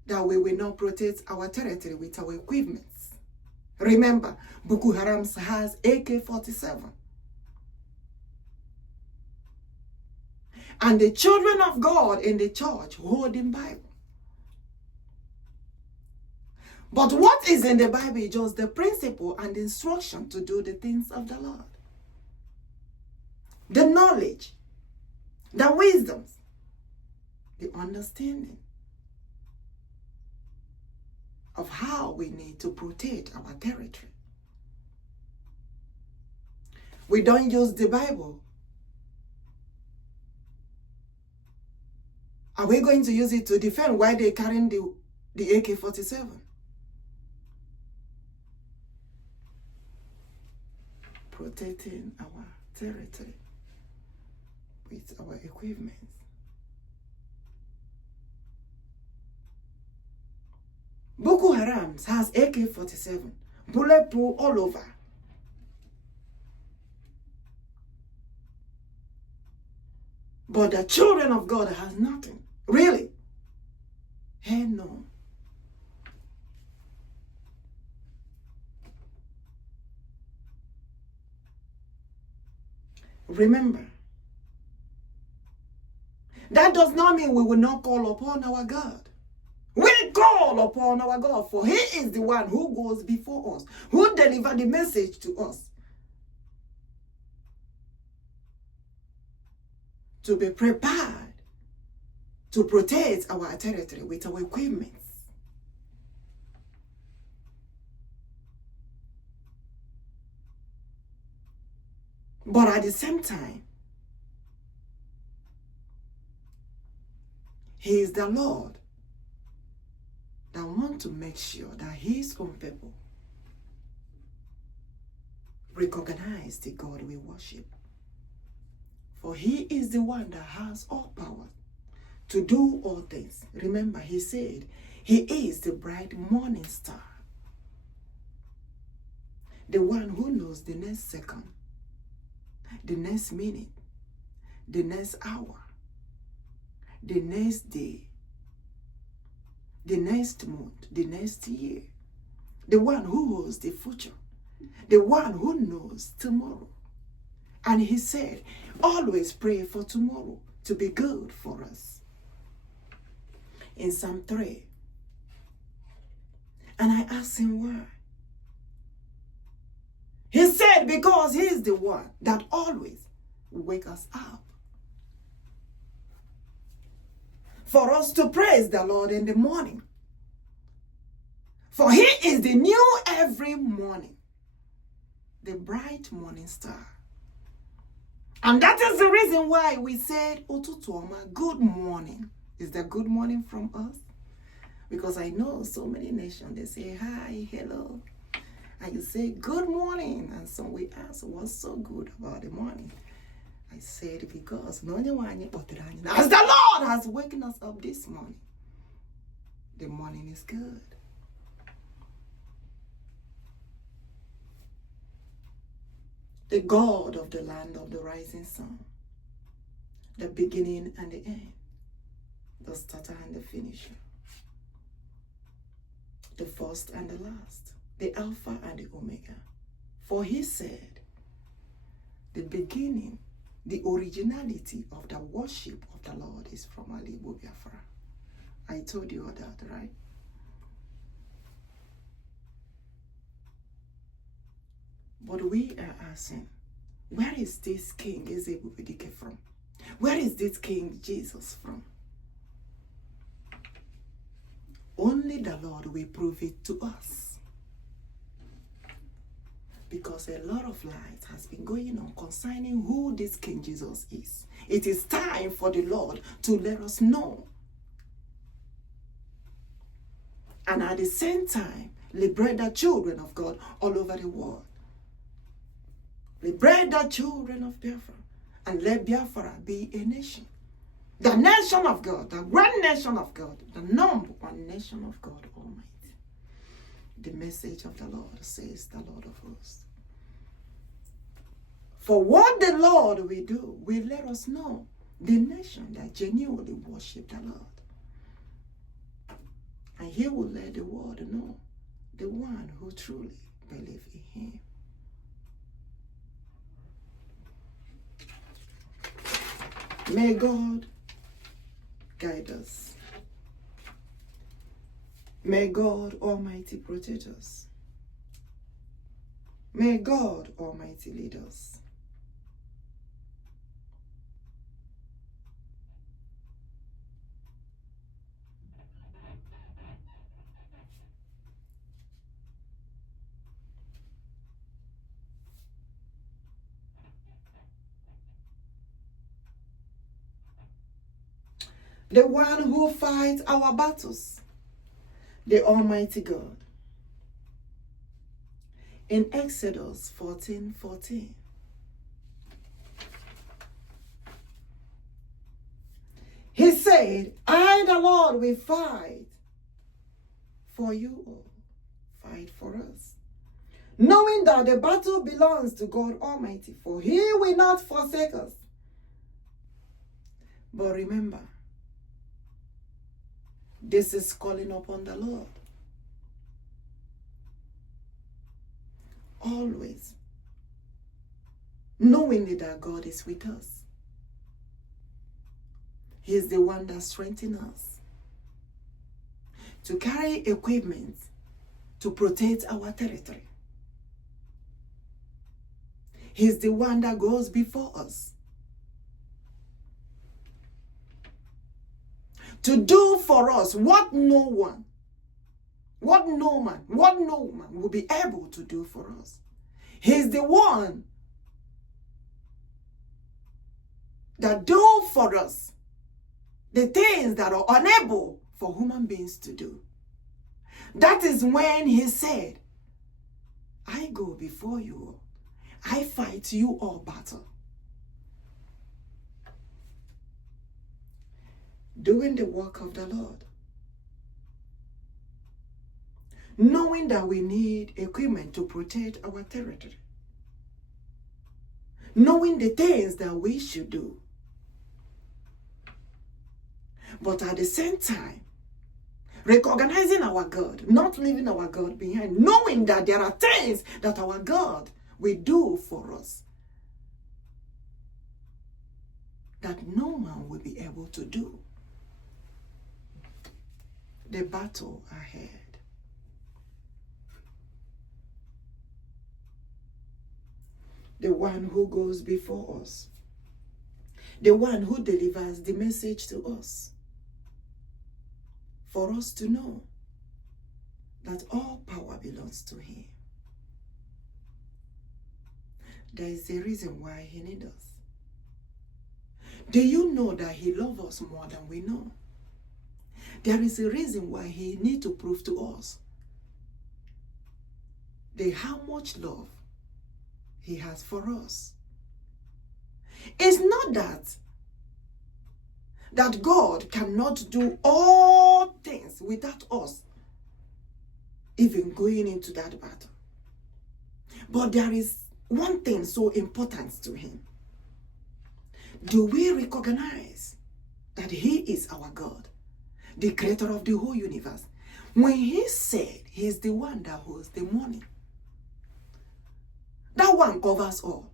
that we will not protect our territory with our equipments. Remember, Boko Haram has AK-47. And the children of God in the church hold the Bible. But what is in the Bible is just the principle and the instruction to do the things of the Lord. The knowledge, the wisdoms, the understanding of how we need to protect our territory. We don't use the Bible. Are we going to use it to defend why they're carrying the AK-47? Protecting our territory with our equipment. Boko Haram has AK-47, bulletproof all over. But the children of God has nothing. Really? Hell no. Remember, that does not mean we will not call upon our God. We call upon our God, for he is the one who goes before us, who delivers the message to us. To be prepared to protect our territory with our equipment. But at the same time, he is the Lord that wants to make sure that his own people recognize the God we worship. For he is the one that has all power to do all things. Remember, he said, he is the bright morning star. The one who knows the next second, the next minute, the next hour, the next day, the next month, the next year. The one who holds the future. The one who knows tomorrow. And he said, always pray for tomorrow to be good for us. In Psalm 3. And I asked him why. He said, because he is the one that always wakes us up. For us to praise the Lord in the morning. For he is the new every morning. The bright morning star. And that is the reason why we said, Otutuoma, good morning. Is that good morning from us? Because I know so many nations, they say, hi, hello. And you say, good morning. And so we ask, what's so good about the morning? I said, because as the Lord has waken us up this morning, the morning is good. The God of the land of the rising sun, the beginning and the end, the starter and the finisher, the first and the last, the Alpha and the Omega. For he said, the beginning, the originality of the worship of the Lord is from ALAIGBO Biafra. I told you all that, right? But we are asking, where is this King Eze Ebubedike from? Where is this King Jesus from? Only the Lord will prove it to us. Because a lot of light has been going on concerning who this King Jesus is. It is time for the Lord to let us know and at the same time, liberate the children of God all over the world. Liberate the children of Biafra, and let Biafra be a nation. The nation of God, the grand nation of God, the number one nation of God Almighty. The message of the Lord, says the Lord of hosts. For what the Lord will do, will let us know the nation that genuinely worship the Lord. And he will let the world know the one who truly believes in him. May God guide us. May God Almighty protect us. May God Almighty lead us. The one who fights our battles, the Almighty God. In Exodus 14:14, he said, I, the Lord, will fight for you all. Fight for us. Knowing that the battle belongs to God Almighty, for he will not forsake us. But remember, this is calling upon the Lord. Always. Knowing that God is with us. He is the one that strengthens us to carry equipment to protect our territory. He is the one that goes before us to do for us what no man will be able to do for us. He's the one that do for us the things that are unable for human beings to do. That is when he said, I go before you, I fight you all battle. Doing the work of the Lord. Knowing that we need equipment to protect our territory. Knowing the things that we should do. But at the same time, recognizing our God, not leaving our God behind, knowing that there are things that our God will do for us that no man will be able to do. The battle ahead. The one who goes before us. The one who delivers the message to us. For us to know that all power belongs to him. There is a reason why he needs us. Do you know that he loves us more than we know? There is a reason why he needs to prove to us how much love he has for us. It's not that God cannot do all things without us even going into that battle. But there is one thing so important to him. Do we recognize that he is our God, the creator of the whole universe? When he said he's the one that holds the morning, that one covers all.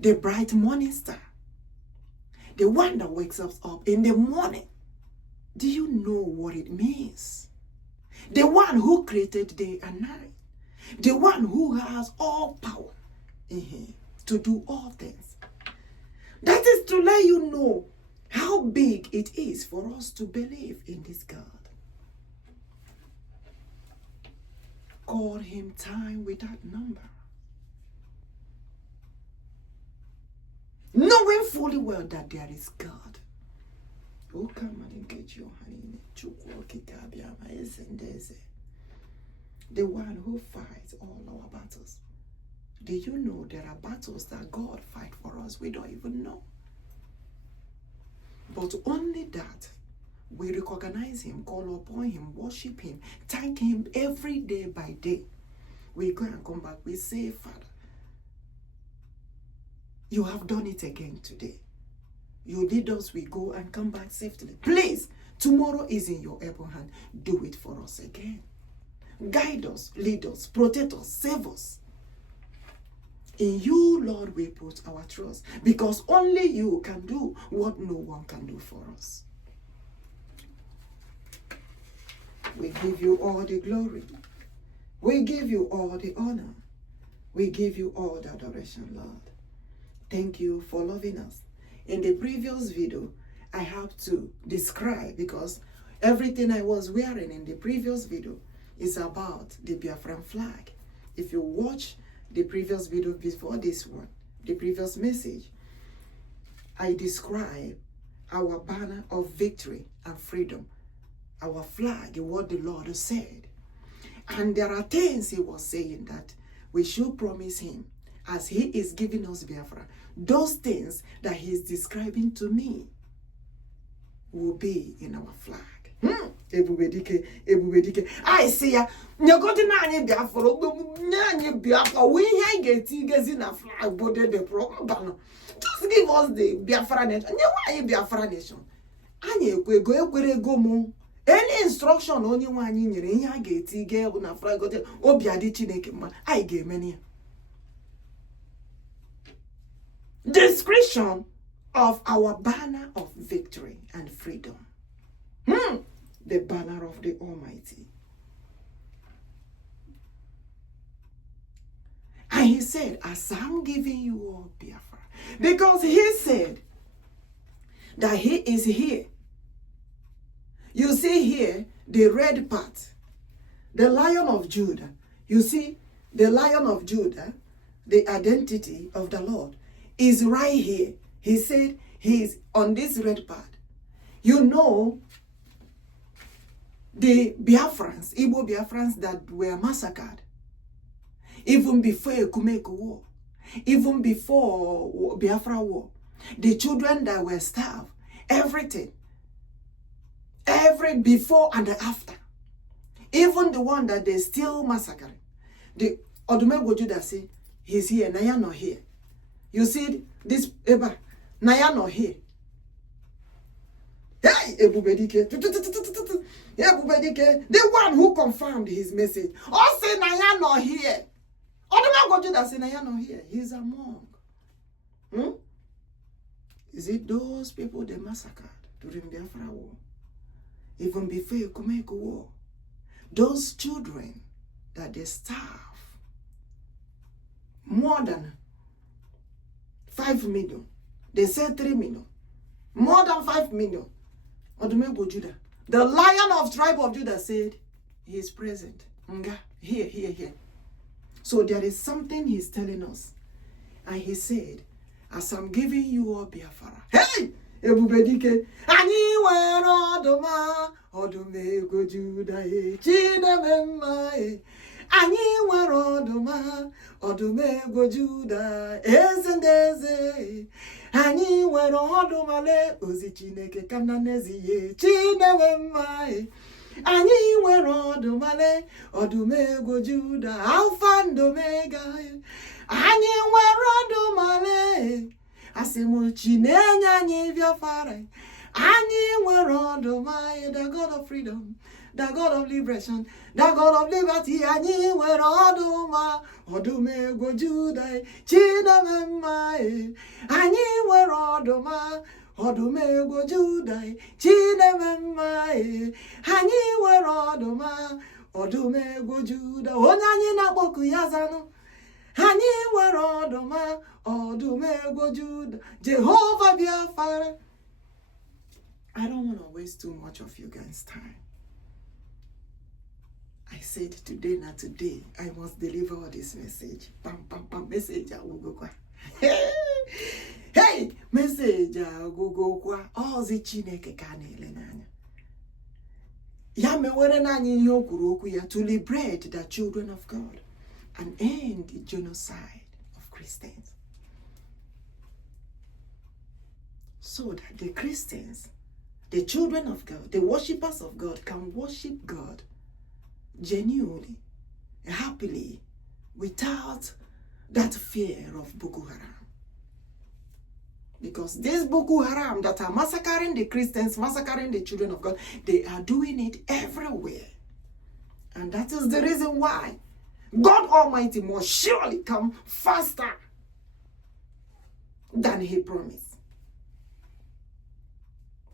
The bright morning star, the one that wakes us up in the morning. Do you know what it means? The one who created day and night. The one who has all power in him to do all things. That is to let you know how big it is for us to believe in this God. Call him time without number. Knowing fully well that there is God. OKEAMMADI Chukwuokikeabiam Eze, the one who fights all our battles. Do you know there are battles that God fights for us? We don't even know. But only that we recognize him, call upon him, worship him, thank him every day by day. We go and come back, we say, Father, you have done it again today. You lead us, we go and come back safely. Please, tomorrow is in your able hand. Do it for us again. Guide us, lead us, protect us, save us. In you, Lord, we put our trust, because only you can do what no one can do for us. We give you all the glory. We give you all the honor. We give you all the adoration, Lord. Thank you for loving us. In the previous video, I have to describe, because everything I was wearing in the previous video is about the Biafran flag. If you watch the previous video before this one, the previous message, I describe our banner of victory and freedom, our flag, what the Lord said. And there are things he was saying that we should promise him as he is giving us Biafra. Those things that he is describing to me will be in our flag. Ebubedike. I see ya. Nyogoti na anyị Biafra, anyị Biafra. We here get in a flag, but the problem. Just give us the Biafra nation. Nye Biafra nation. Anyị ekwere go mu. Any instruction only one anyị nyere ihe a ga-eti na flag obi adị Chineke mma. Anyị ga-eme ya. Description of our banner of victory and freedom. The banner of the Almighty. And he said, as I'm giving you all Biafra, because he said that he is here. You see here, the red part, the Lion of Judah. You see, the Lion of Judah, the identity of the Lord, is right here. He said he's on this red part. You know, the Biafrans, Igbo Biafrans that were massacred, even before Ekumeku War, even before Biafra War, the children that were starved, everything, before and after, even the one that they still massacring, the Odumegwu Judah say, he's here, Naya not here. You see this, Eba, Naya not here. Hey, Ebubedike, Ebubedike, the one who confirmed his message. Oh, say Naya not here. Odumegwu Judah say Naya not here. He's among. Is it those people they massacred during Biafra War? Even before Ekumeku War, those children that they starve, more than 5 million. They said 3 million. More than 5 million. Odumegwu Judah, the Lion of tribe of Judah, said he is present. Here. So there is something he's telling us. And he said, as I'm giving you all Biafra. Hey! Ebubedike, anyị nwere ọdụma, Odumegwu Judah, Chinememma, anyị nwere ọdụma, Odumegwu Judah, Eze, anyị nwere ọdụmale, ozi Chineke ka na n'ezie, Chinememma, anyị nwere ọdụmale, Odumegwu Judah, Alpha and Omega, anyị nwere ọdụmale. Asimuchi nenye anyị Biafra. Anyị nwere ọdụma, the God of freedom, the God of liberation, the God of liberty. Anyị nwere ọdụma, Odumegwu Judah, Chinememma. Anyị nwere ọdụma, Odumegwu Judah, Chinememma. Anyị nwere ọdụma, Odumegwu Judah. Onye anyị na-akpọku ya zanụ. Anyị nwere ọdụma, Odumegwu Judah, Jehovah Biafra. I don't want to waste too much of you guys' time. I said today, not today, I must deliver this message. Message I will go. Hey, message agụgokwa ozi Chineke ka na-ele n'anya. Ya mewere n'anya ihe o kwuru okwu ya, to liberate the children of God and end the genocide of Christians. So that the Christians, the children of God, the worshippers of God can worship God genuinely, happily, without that fear of Boko Haram. Because these Boko Haram that are massacring the Christians, massacring the children of God, they are doing it everywhere. And that is the reason why God Almighty must surely come faster than He promised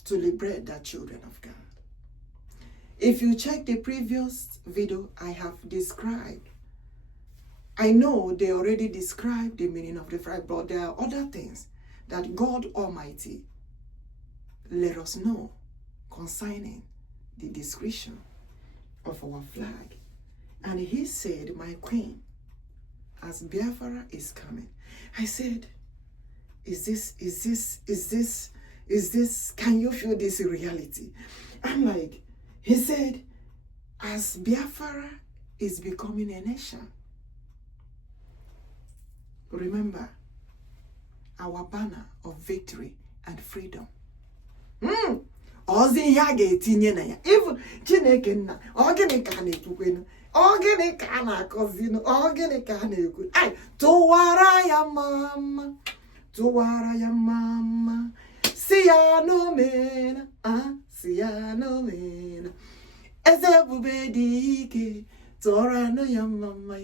to liberate the children of God. If you check the previous video I have described, I know they already described the meaning of the flag, but there are other things that God Almighty let us know concerning the description of our flag. And He said, my queen, as Biafra is coming. I said, is this, can you feel this reality? I'm like, He said, as Biafra is becoming a nation, remember our banner of victory and freedom. Ozi ya ga-etinye na ya. Even Chineke nna, ọ gịnị ka na-ekwukwenu? Ọ gịnị ka na-akọzinu? Ọ gịnị ka na-ekwu? Ay, tụwara ya mama, tụwara ya mama. Si ya no mena, si ya no mena. Eze Ebubedike, tụwara no ya mama.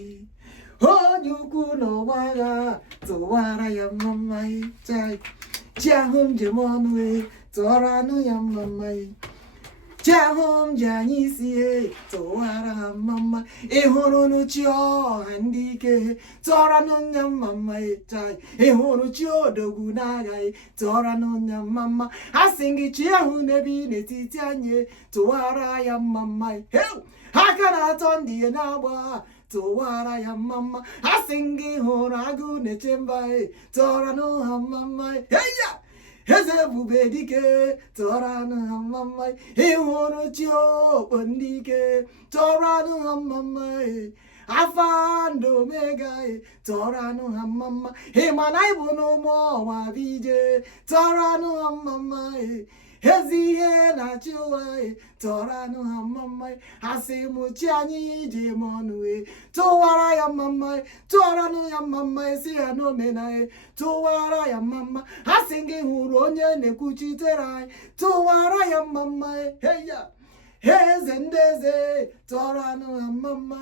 Onye ukwu n'ọgbagha, tụwara ya mama. Chiahum njem ọnụ, tụwara no ya mama. Chiahum ji anyị isi, tụwara ha mama. Ịhụrụ n'uchi ọha ndị ike, tụwara no ya mama. Ịhụrụ chi odogwu n'agha, tụwara no ya mama. Ha sị gị chi ahụ n'ebe n'etiti anyị, tụwara ya mama. Ha ka na-atọ ndị na-agba, tụwara ya mama. Ha sị gị hụrụ agụ na-eche mba, tụwara no ha mama. Heya! Eze Ebubedike, tụwara no ha mama. Ịhụrụ chi okpo ndị ike, tụwara no ha mama. Alpha and Omega, tụwara no ha mama. Ịma na ịbụ n'ụmụ ọnwa bije, tụwara no ha mama. Ezi ihe na-achị ụwa, tụwara no ha mama. Ha sị mụ chi anyị ije m ọnụ, tụwara ya mama. Tụwara no ya mama, si ya n'omena, tụwara ya mama. Ha sị gị hụrụ onye na-ekwuchitere anyị, tụwara ya mama. Heya! Eze ndị eze, tụwara no ya mama.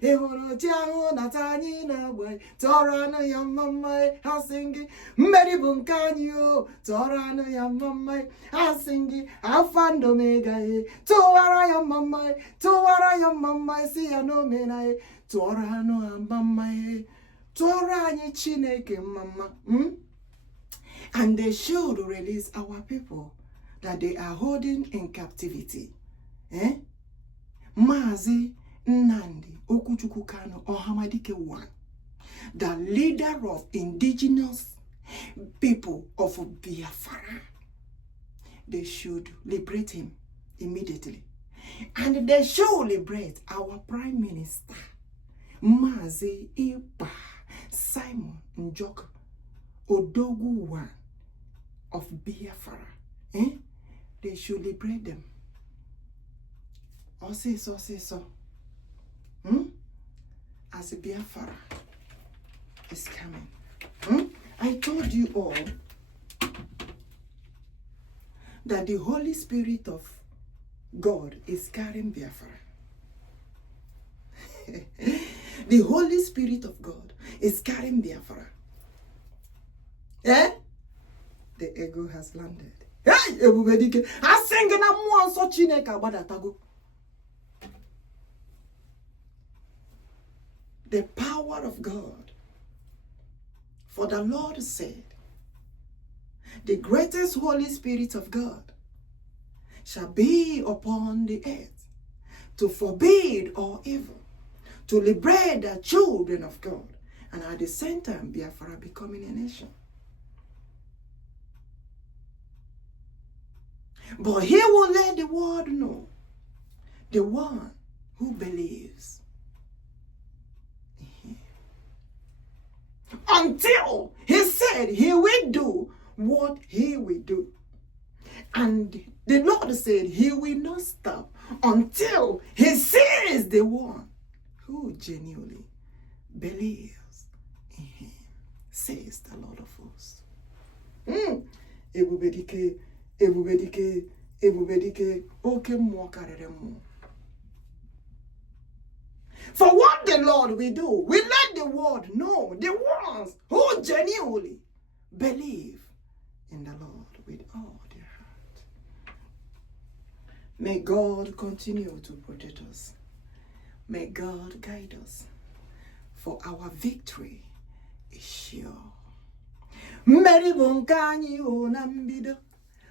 Ịhụrụ chi ahụ nata anyị na-agba, tụwara no ya mama. Ha sị gị mmeri bụ nke anyị, tụwara no ya mama. Ha sị gị Alpha and Omega, tụwara ya mama. Tụwara ya mama, si ya n'omena, tụwara no ya mama. Tụwara anyị Chineke mama. And they should release our people that they are holding in captivity. MAZI NNAMDI KANU OHAMADIKE 1, the leader of indigenous people of Biafra, they should liberate him immediately. And they should liberate our Prime Minister, MAZI EKPA, Simon NJOKU, ODOGWU 1 of Biafra. They should liberate them. So. As Biafra is coming. I told you all that the Holy Spirit of God is carrying Biafra. The Holy Spirit of God is carrying Biafra. The ego has landed. Hey, Ebubedike, I sing in a more so Chineke abadatago. The power of God. For the Lord said, the greatest Holy Spirit of God shall be upon the earth to forbid all evil, to liberate the children of God, and at the same time, Biafra becoming a nation. But he will let the world know, the one who believes in him. Until he said he will do what he will do. And the Lord said he will not stop until he sees the one who genuinely believes in him, says the Lord of hosts. Ebubedike, Ebubedike, Ebubedike, OKEAMMADI. For what the Lord will do, we let the world know, the ones who genuinely believe in the Lord with all their heart. May God continue to protect us. May God guide us, for our victory is sure. Mmeri bụ nke anyị o na mbido,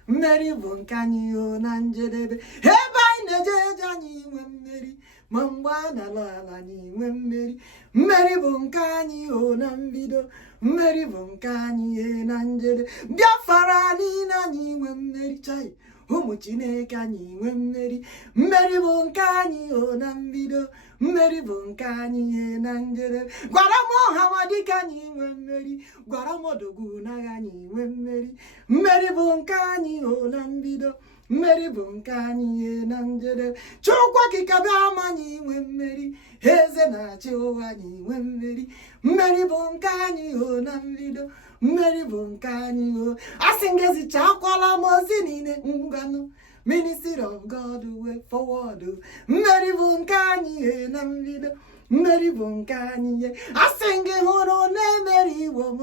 mmeri bụ nke anyị o na njedebe. Ebe anyị na-eje anyị nwe mmeri, ma mgbe a na-ala ala anyị nwe mmeri. Mmeri bụ nke anyị o na mbido, mmeri bụ nke anyị na njedebe. Biafra niile anyị nwe mmeri, chai. Ụmụ Chineke anyị nwe mmeri. Mmeri bụ nke anyị o na mbido, mmeri bụ nke anyị na njedebe. Gwara m OHAMADIKE anyị nwe mmeri, gwara m ODOGWU n'agha anyị nwe mmeri. Mmeri bụ nke anyị o na mbido, mmeri bụ nke anyị na njedebe. Chukwuokikeabiam anyị nwe mmeri, eze na-achị ụwa anyị nwe mmeri. Mmeri bụ nke anyị o na mbido, mmeri bụ nke anyị o. Asị m gị akwala m ozi niile ngwanụ, Ministry of God way forward. Mmeri bụ nke anyị na mbido, mmeri bụ nke anyị. Asị m gị hụrụ na-emeri iwo m,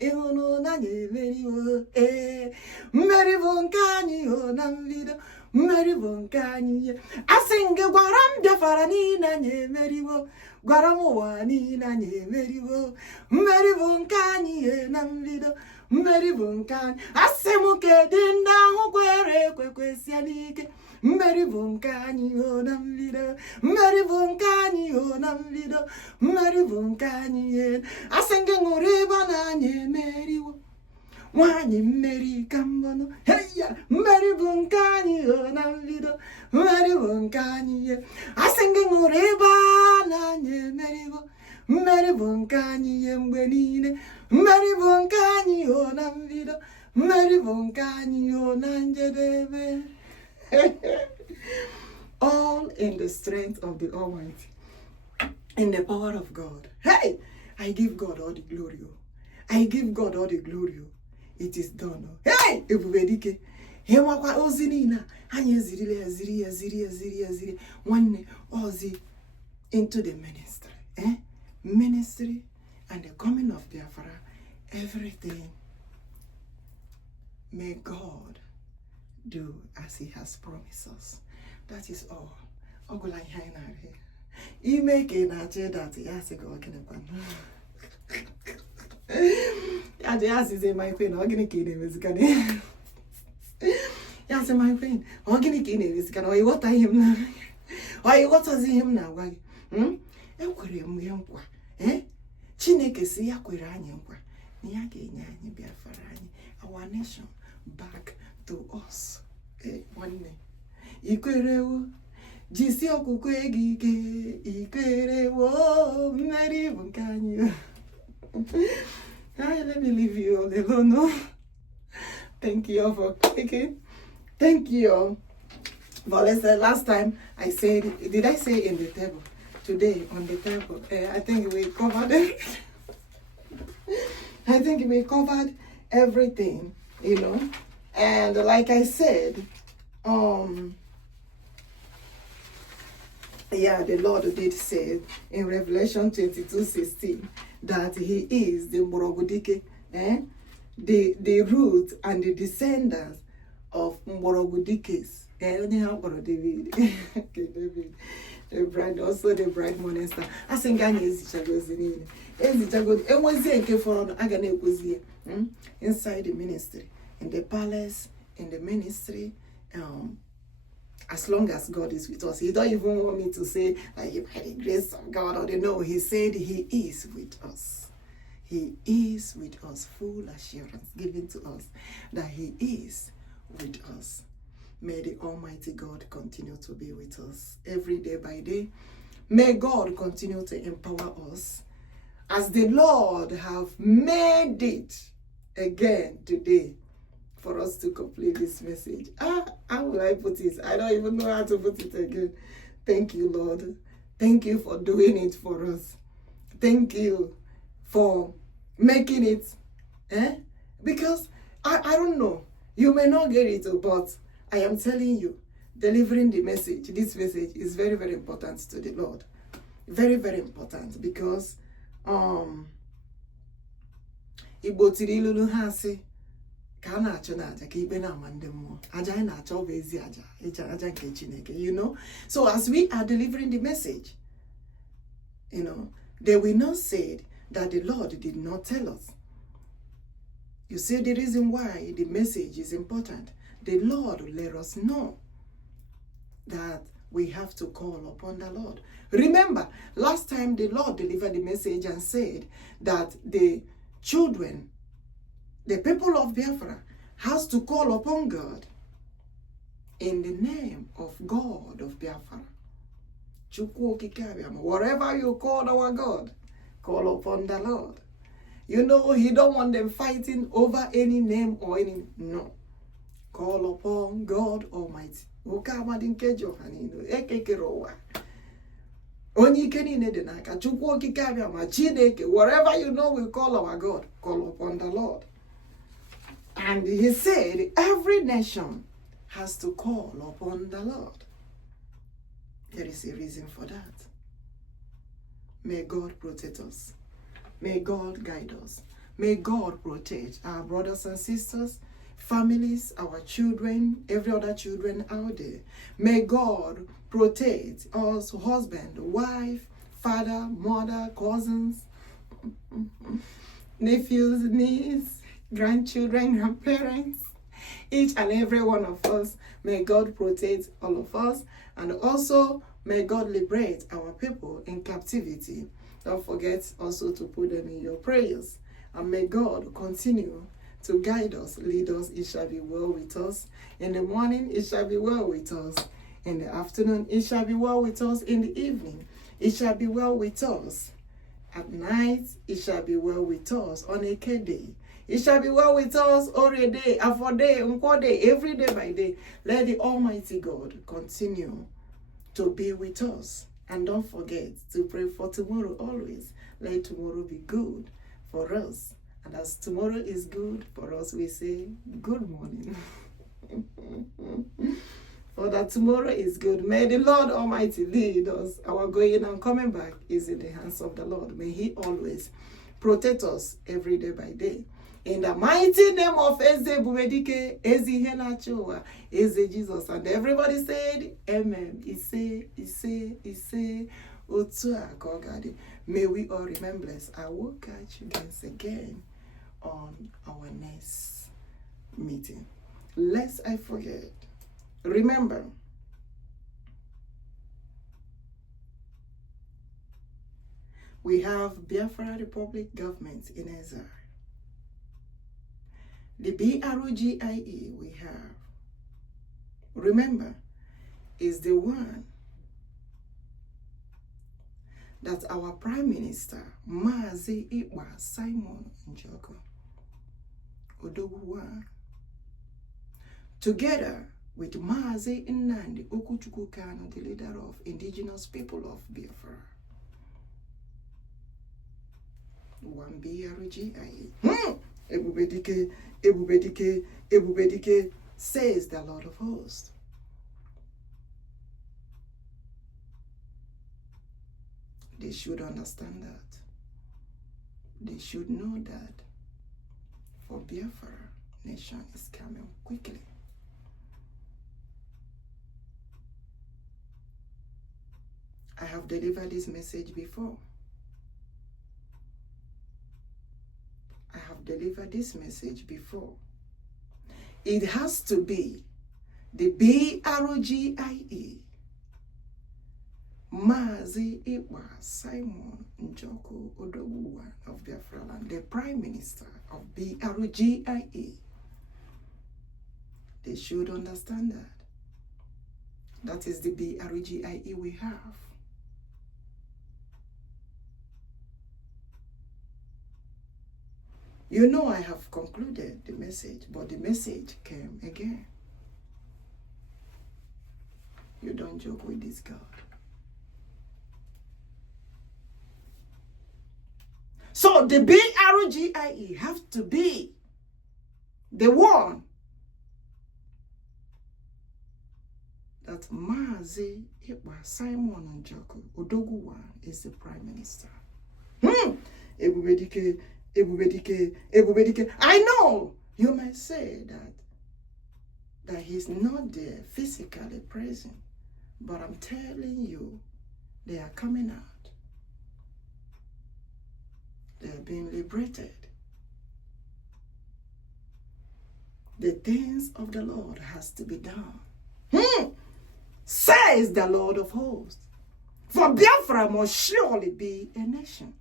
ịhụrụ na anyị emeri iwo. Mmeri bụ nke anyị o na mbido, mmeri bụ nke anyị. Asị m gị gwara m Biafra niile anyị emeriwo, gwara m ụwa niile anyị emeriwo. Mmeri bụ nke anyị na mbido, mmeri bụ nke anyị. Asị m kedụ ndị ahụ kwere ekwe kwesịa n'ike. Mmeri bụ nke anyị o na mbido, mmeri bụ nke anyị o na mbido, mmeri bụ nke anyị. Asị m gị ṅụrụ ịba na anyị emeriwo. Nwanyị mmeri ka mbọnụ, heya, mmeri bụ nke anyị o na mbido, mmeri bụ nke anyị. Asị gị ṅụrụ ịba na anyị emeriwo. Mmeri bụ nke anyị mgbe niile, mmeri bụ nke anyị o na mbido, mmeri bụ nke anyị o na njedebe. All in the strength of the Almighty, in the power of God. Hey, I give God all the glory. I give God all the glory. It is done. Hey, Ebubedike. He wakwa ozi niile anyị eziri nwanne ozi into the ministry. Ministry and the coming of Biafra, everything. May God do as he has promised us. That is all. Ogula hina here. He make a nature that he has to go again. Yeah, the ass is in my pain. I'm gonna kill him. Is gonna. Yes, in my pain. I'm gonna kill him. Is gonna. What I him now? Why what does him now? Why? Chineke si ya kwere anyị nkwa na ya ga-enye anyị Biafra anyị, our nation back to us. Nwanne ikwerewo, jisi okwukwe gị ike, ikwerewo, mmeri bụ nke anyị. Let me leave you all alone. Thank you all for clicking. Thank you all. But last time I said, did I say in the table? Today on the table, I think we covered it. I think we covered everything, you know. And like I said, the Lord did say in Revelation 22:16 that he is the Mborogudike, the root and the descendants of Mborogudikes. David. The bride, also the bride monster. I think I need inside the ministry, in the palace, in the ministry, as long as God is with us. He don't even want me to say like by the grace of God or no. He said he is with us. He is with us, full assurance given to us that he is with us. May the Almighty God continue to be with us every day by day. May God continue to empower us as the Lord have made it again today for us to complete this message. How will I put it? I don't even know how to put it again. Thank you, Lord. Thank you for doing it for us. Thank you for making it. Because I don't know. You may not get it, but I am telling you, delivering the message, this message is very, very important to the Lord. Very, very important because Igbo tiri ilulu ha sị ka a na-achụ n'aja ka ikpe na-ama ndị mmụọ. Aja anyị na-achọ bụ ezi aja, aja nke Chineke, you know. So as we are delivering the message, you know, they will not say that the Lord did not tell us. You see the reason why the message is important. The Lord will let us know that we have to call upon the Lord. Remember, last time the Lord delivered the message and said that the children, the people of Biafra, has to call upon God in the name of God of Biafra. Chukwuokikeabiam, whatever you call our God, call upon the Lord. You know, he don't want them fighting over any name or any, no. Call upon God Almighty. OKEAMMADI nke Johanino, ekekerowa. Onye ike niile dị n'aka, Chukwuokikeabiam, Chineke, wherever you know we call our God, call upon the Lord. And he said, every nation has to call upon the Lord. There is a reason for that. May God protect us. May God guide us. May God protect our brothers and sisters, families, our children, every other children out there. May God protect us, husband, wife, father, mother, cousins, nephews, nieces, grandchildren, grandparents, each and every one of us. May God protect all of us, and also may God liberate our people in captivity. Don't forget also to put them in your prayers. And may God continue to guide us, lead us. It shall be well with us. In the morning, it shall be well with us. In the afternoon, it shall be well with us. In the evening, it shall be well with us. At night, it shall be well with us. On a day, it shall be well with us every day, after day, every day by day. Let the Almighty God continue to be with us. And don't forget to pray for tomorrow always. Let tomorrow be good for us. And as tomorrow is good for us, we say good morning. For that tomorrow is good. May the Lord Almighty lead us. Our going and coming back is in the hands of the Lord. May he always protect us every day by day. In the mighty name of Eze Ebubedike, Eze Henachoa, Eze Jesus. And everybody said, Amen. Ise, Otua Kogadi. May we all remember this. I will catch you guys again on our next meeting. Lest I forget, remember, we have Biafra Republic government in Eze. The BROGIE we have, remember, is the one that our Prime Minister, MAZI Simon NJOKU, ODOGWU, together with MAZI NNAMDI KANU, the leader of indigenous people of Biafra. One BROGIE. Ebubedike, Ebubedike, Ebubedike, says the Lord of hosts. They should understand that. They should know that for Biafra, nation is coming quickly. I have delivered this message before. I have delivered this message before. It has to be the BROGIE, MAZI Simon NJOKU ODOGWU of BiafraLand, the Prime Minister of BROGIE. They should understand that. That is the BRGIE we have. You know I have concluded the message, but the message came again. You don't joke with this God. So the BRGIE have to be the one that MAZI, Simon NJOKU, ODOGWU is the Prime Minister. Ebubedike. I know you might say that he's not there physically present, but I'm telling you, they are coming out. They are being liberated. The things of the Lord has to be done. Says the Lord of hosts. For Biafra must surely be a nation.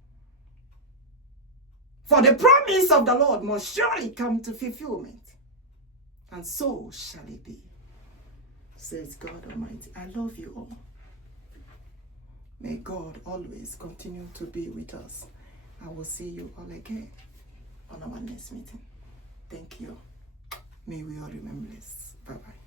For the promise of the Lord must surely come to fulfillment. And so shall it be. Says God Almighty. I love you all. May God always continue to be with us. I will see you all again on our next meeting. Thank you. May we all remember this. Bye-bye.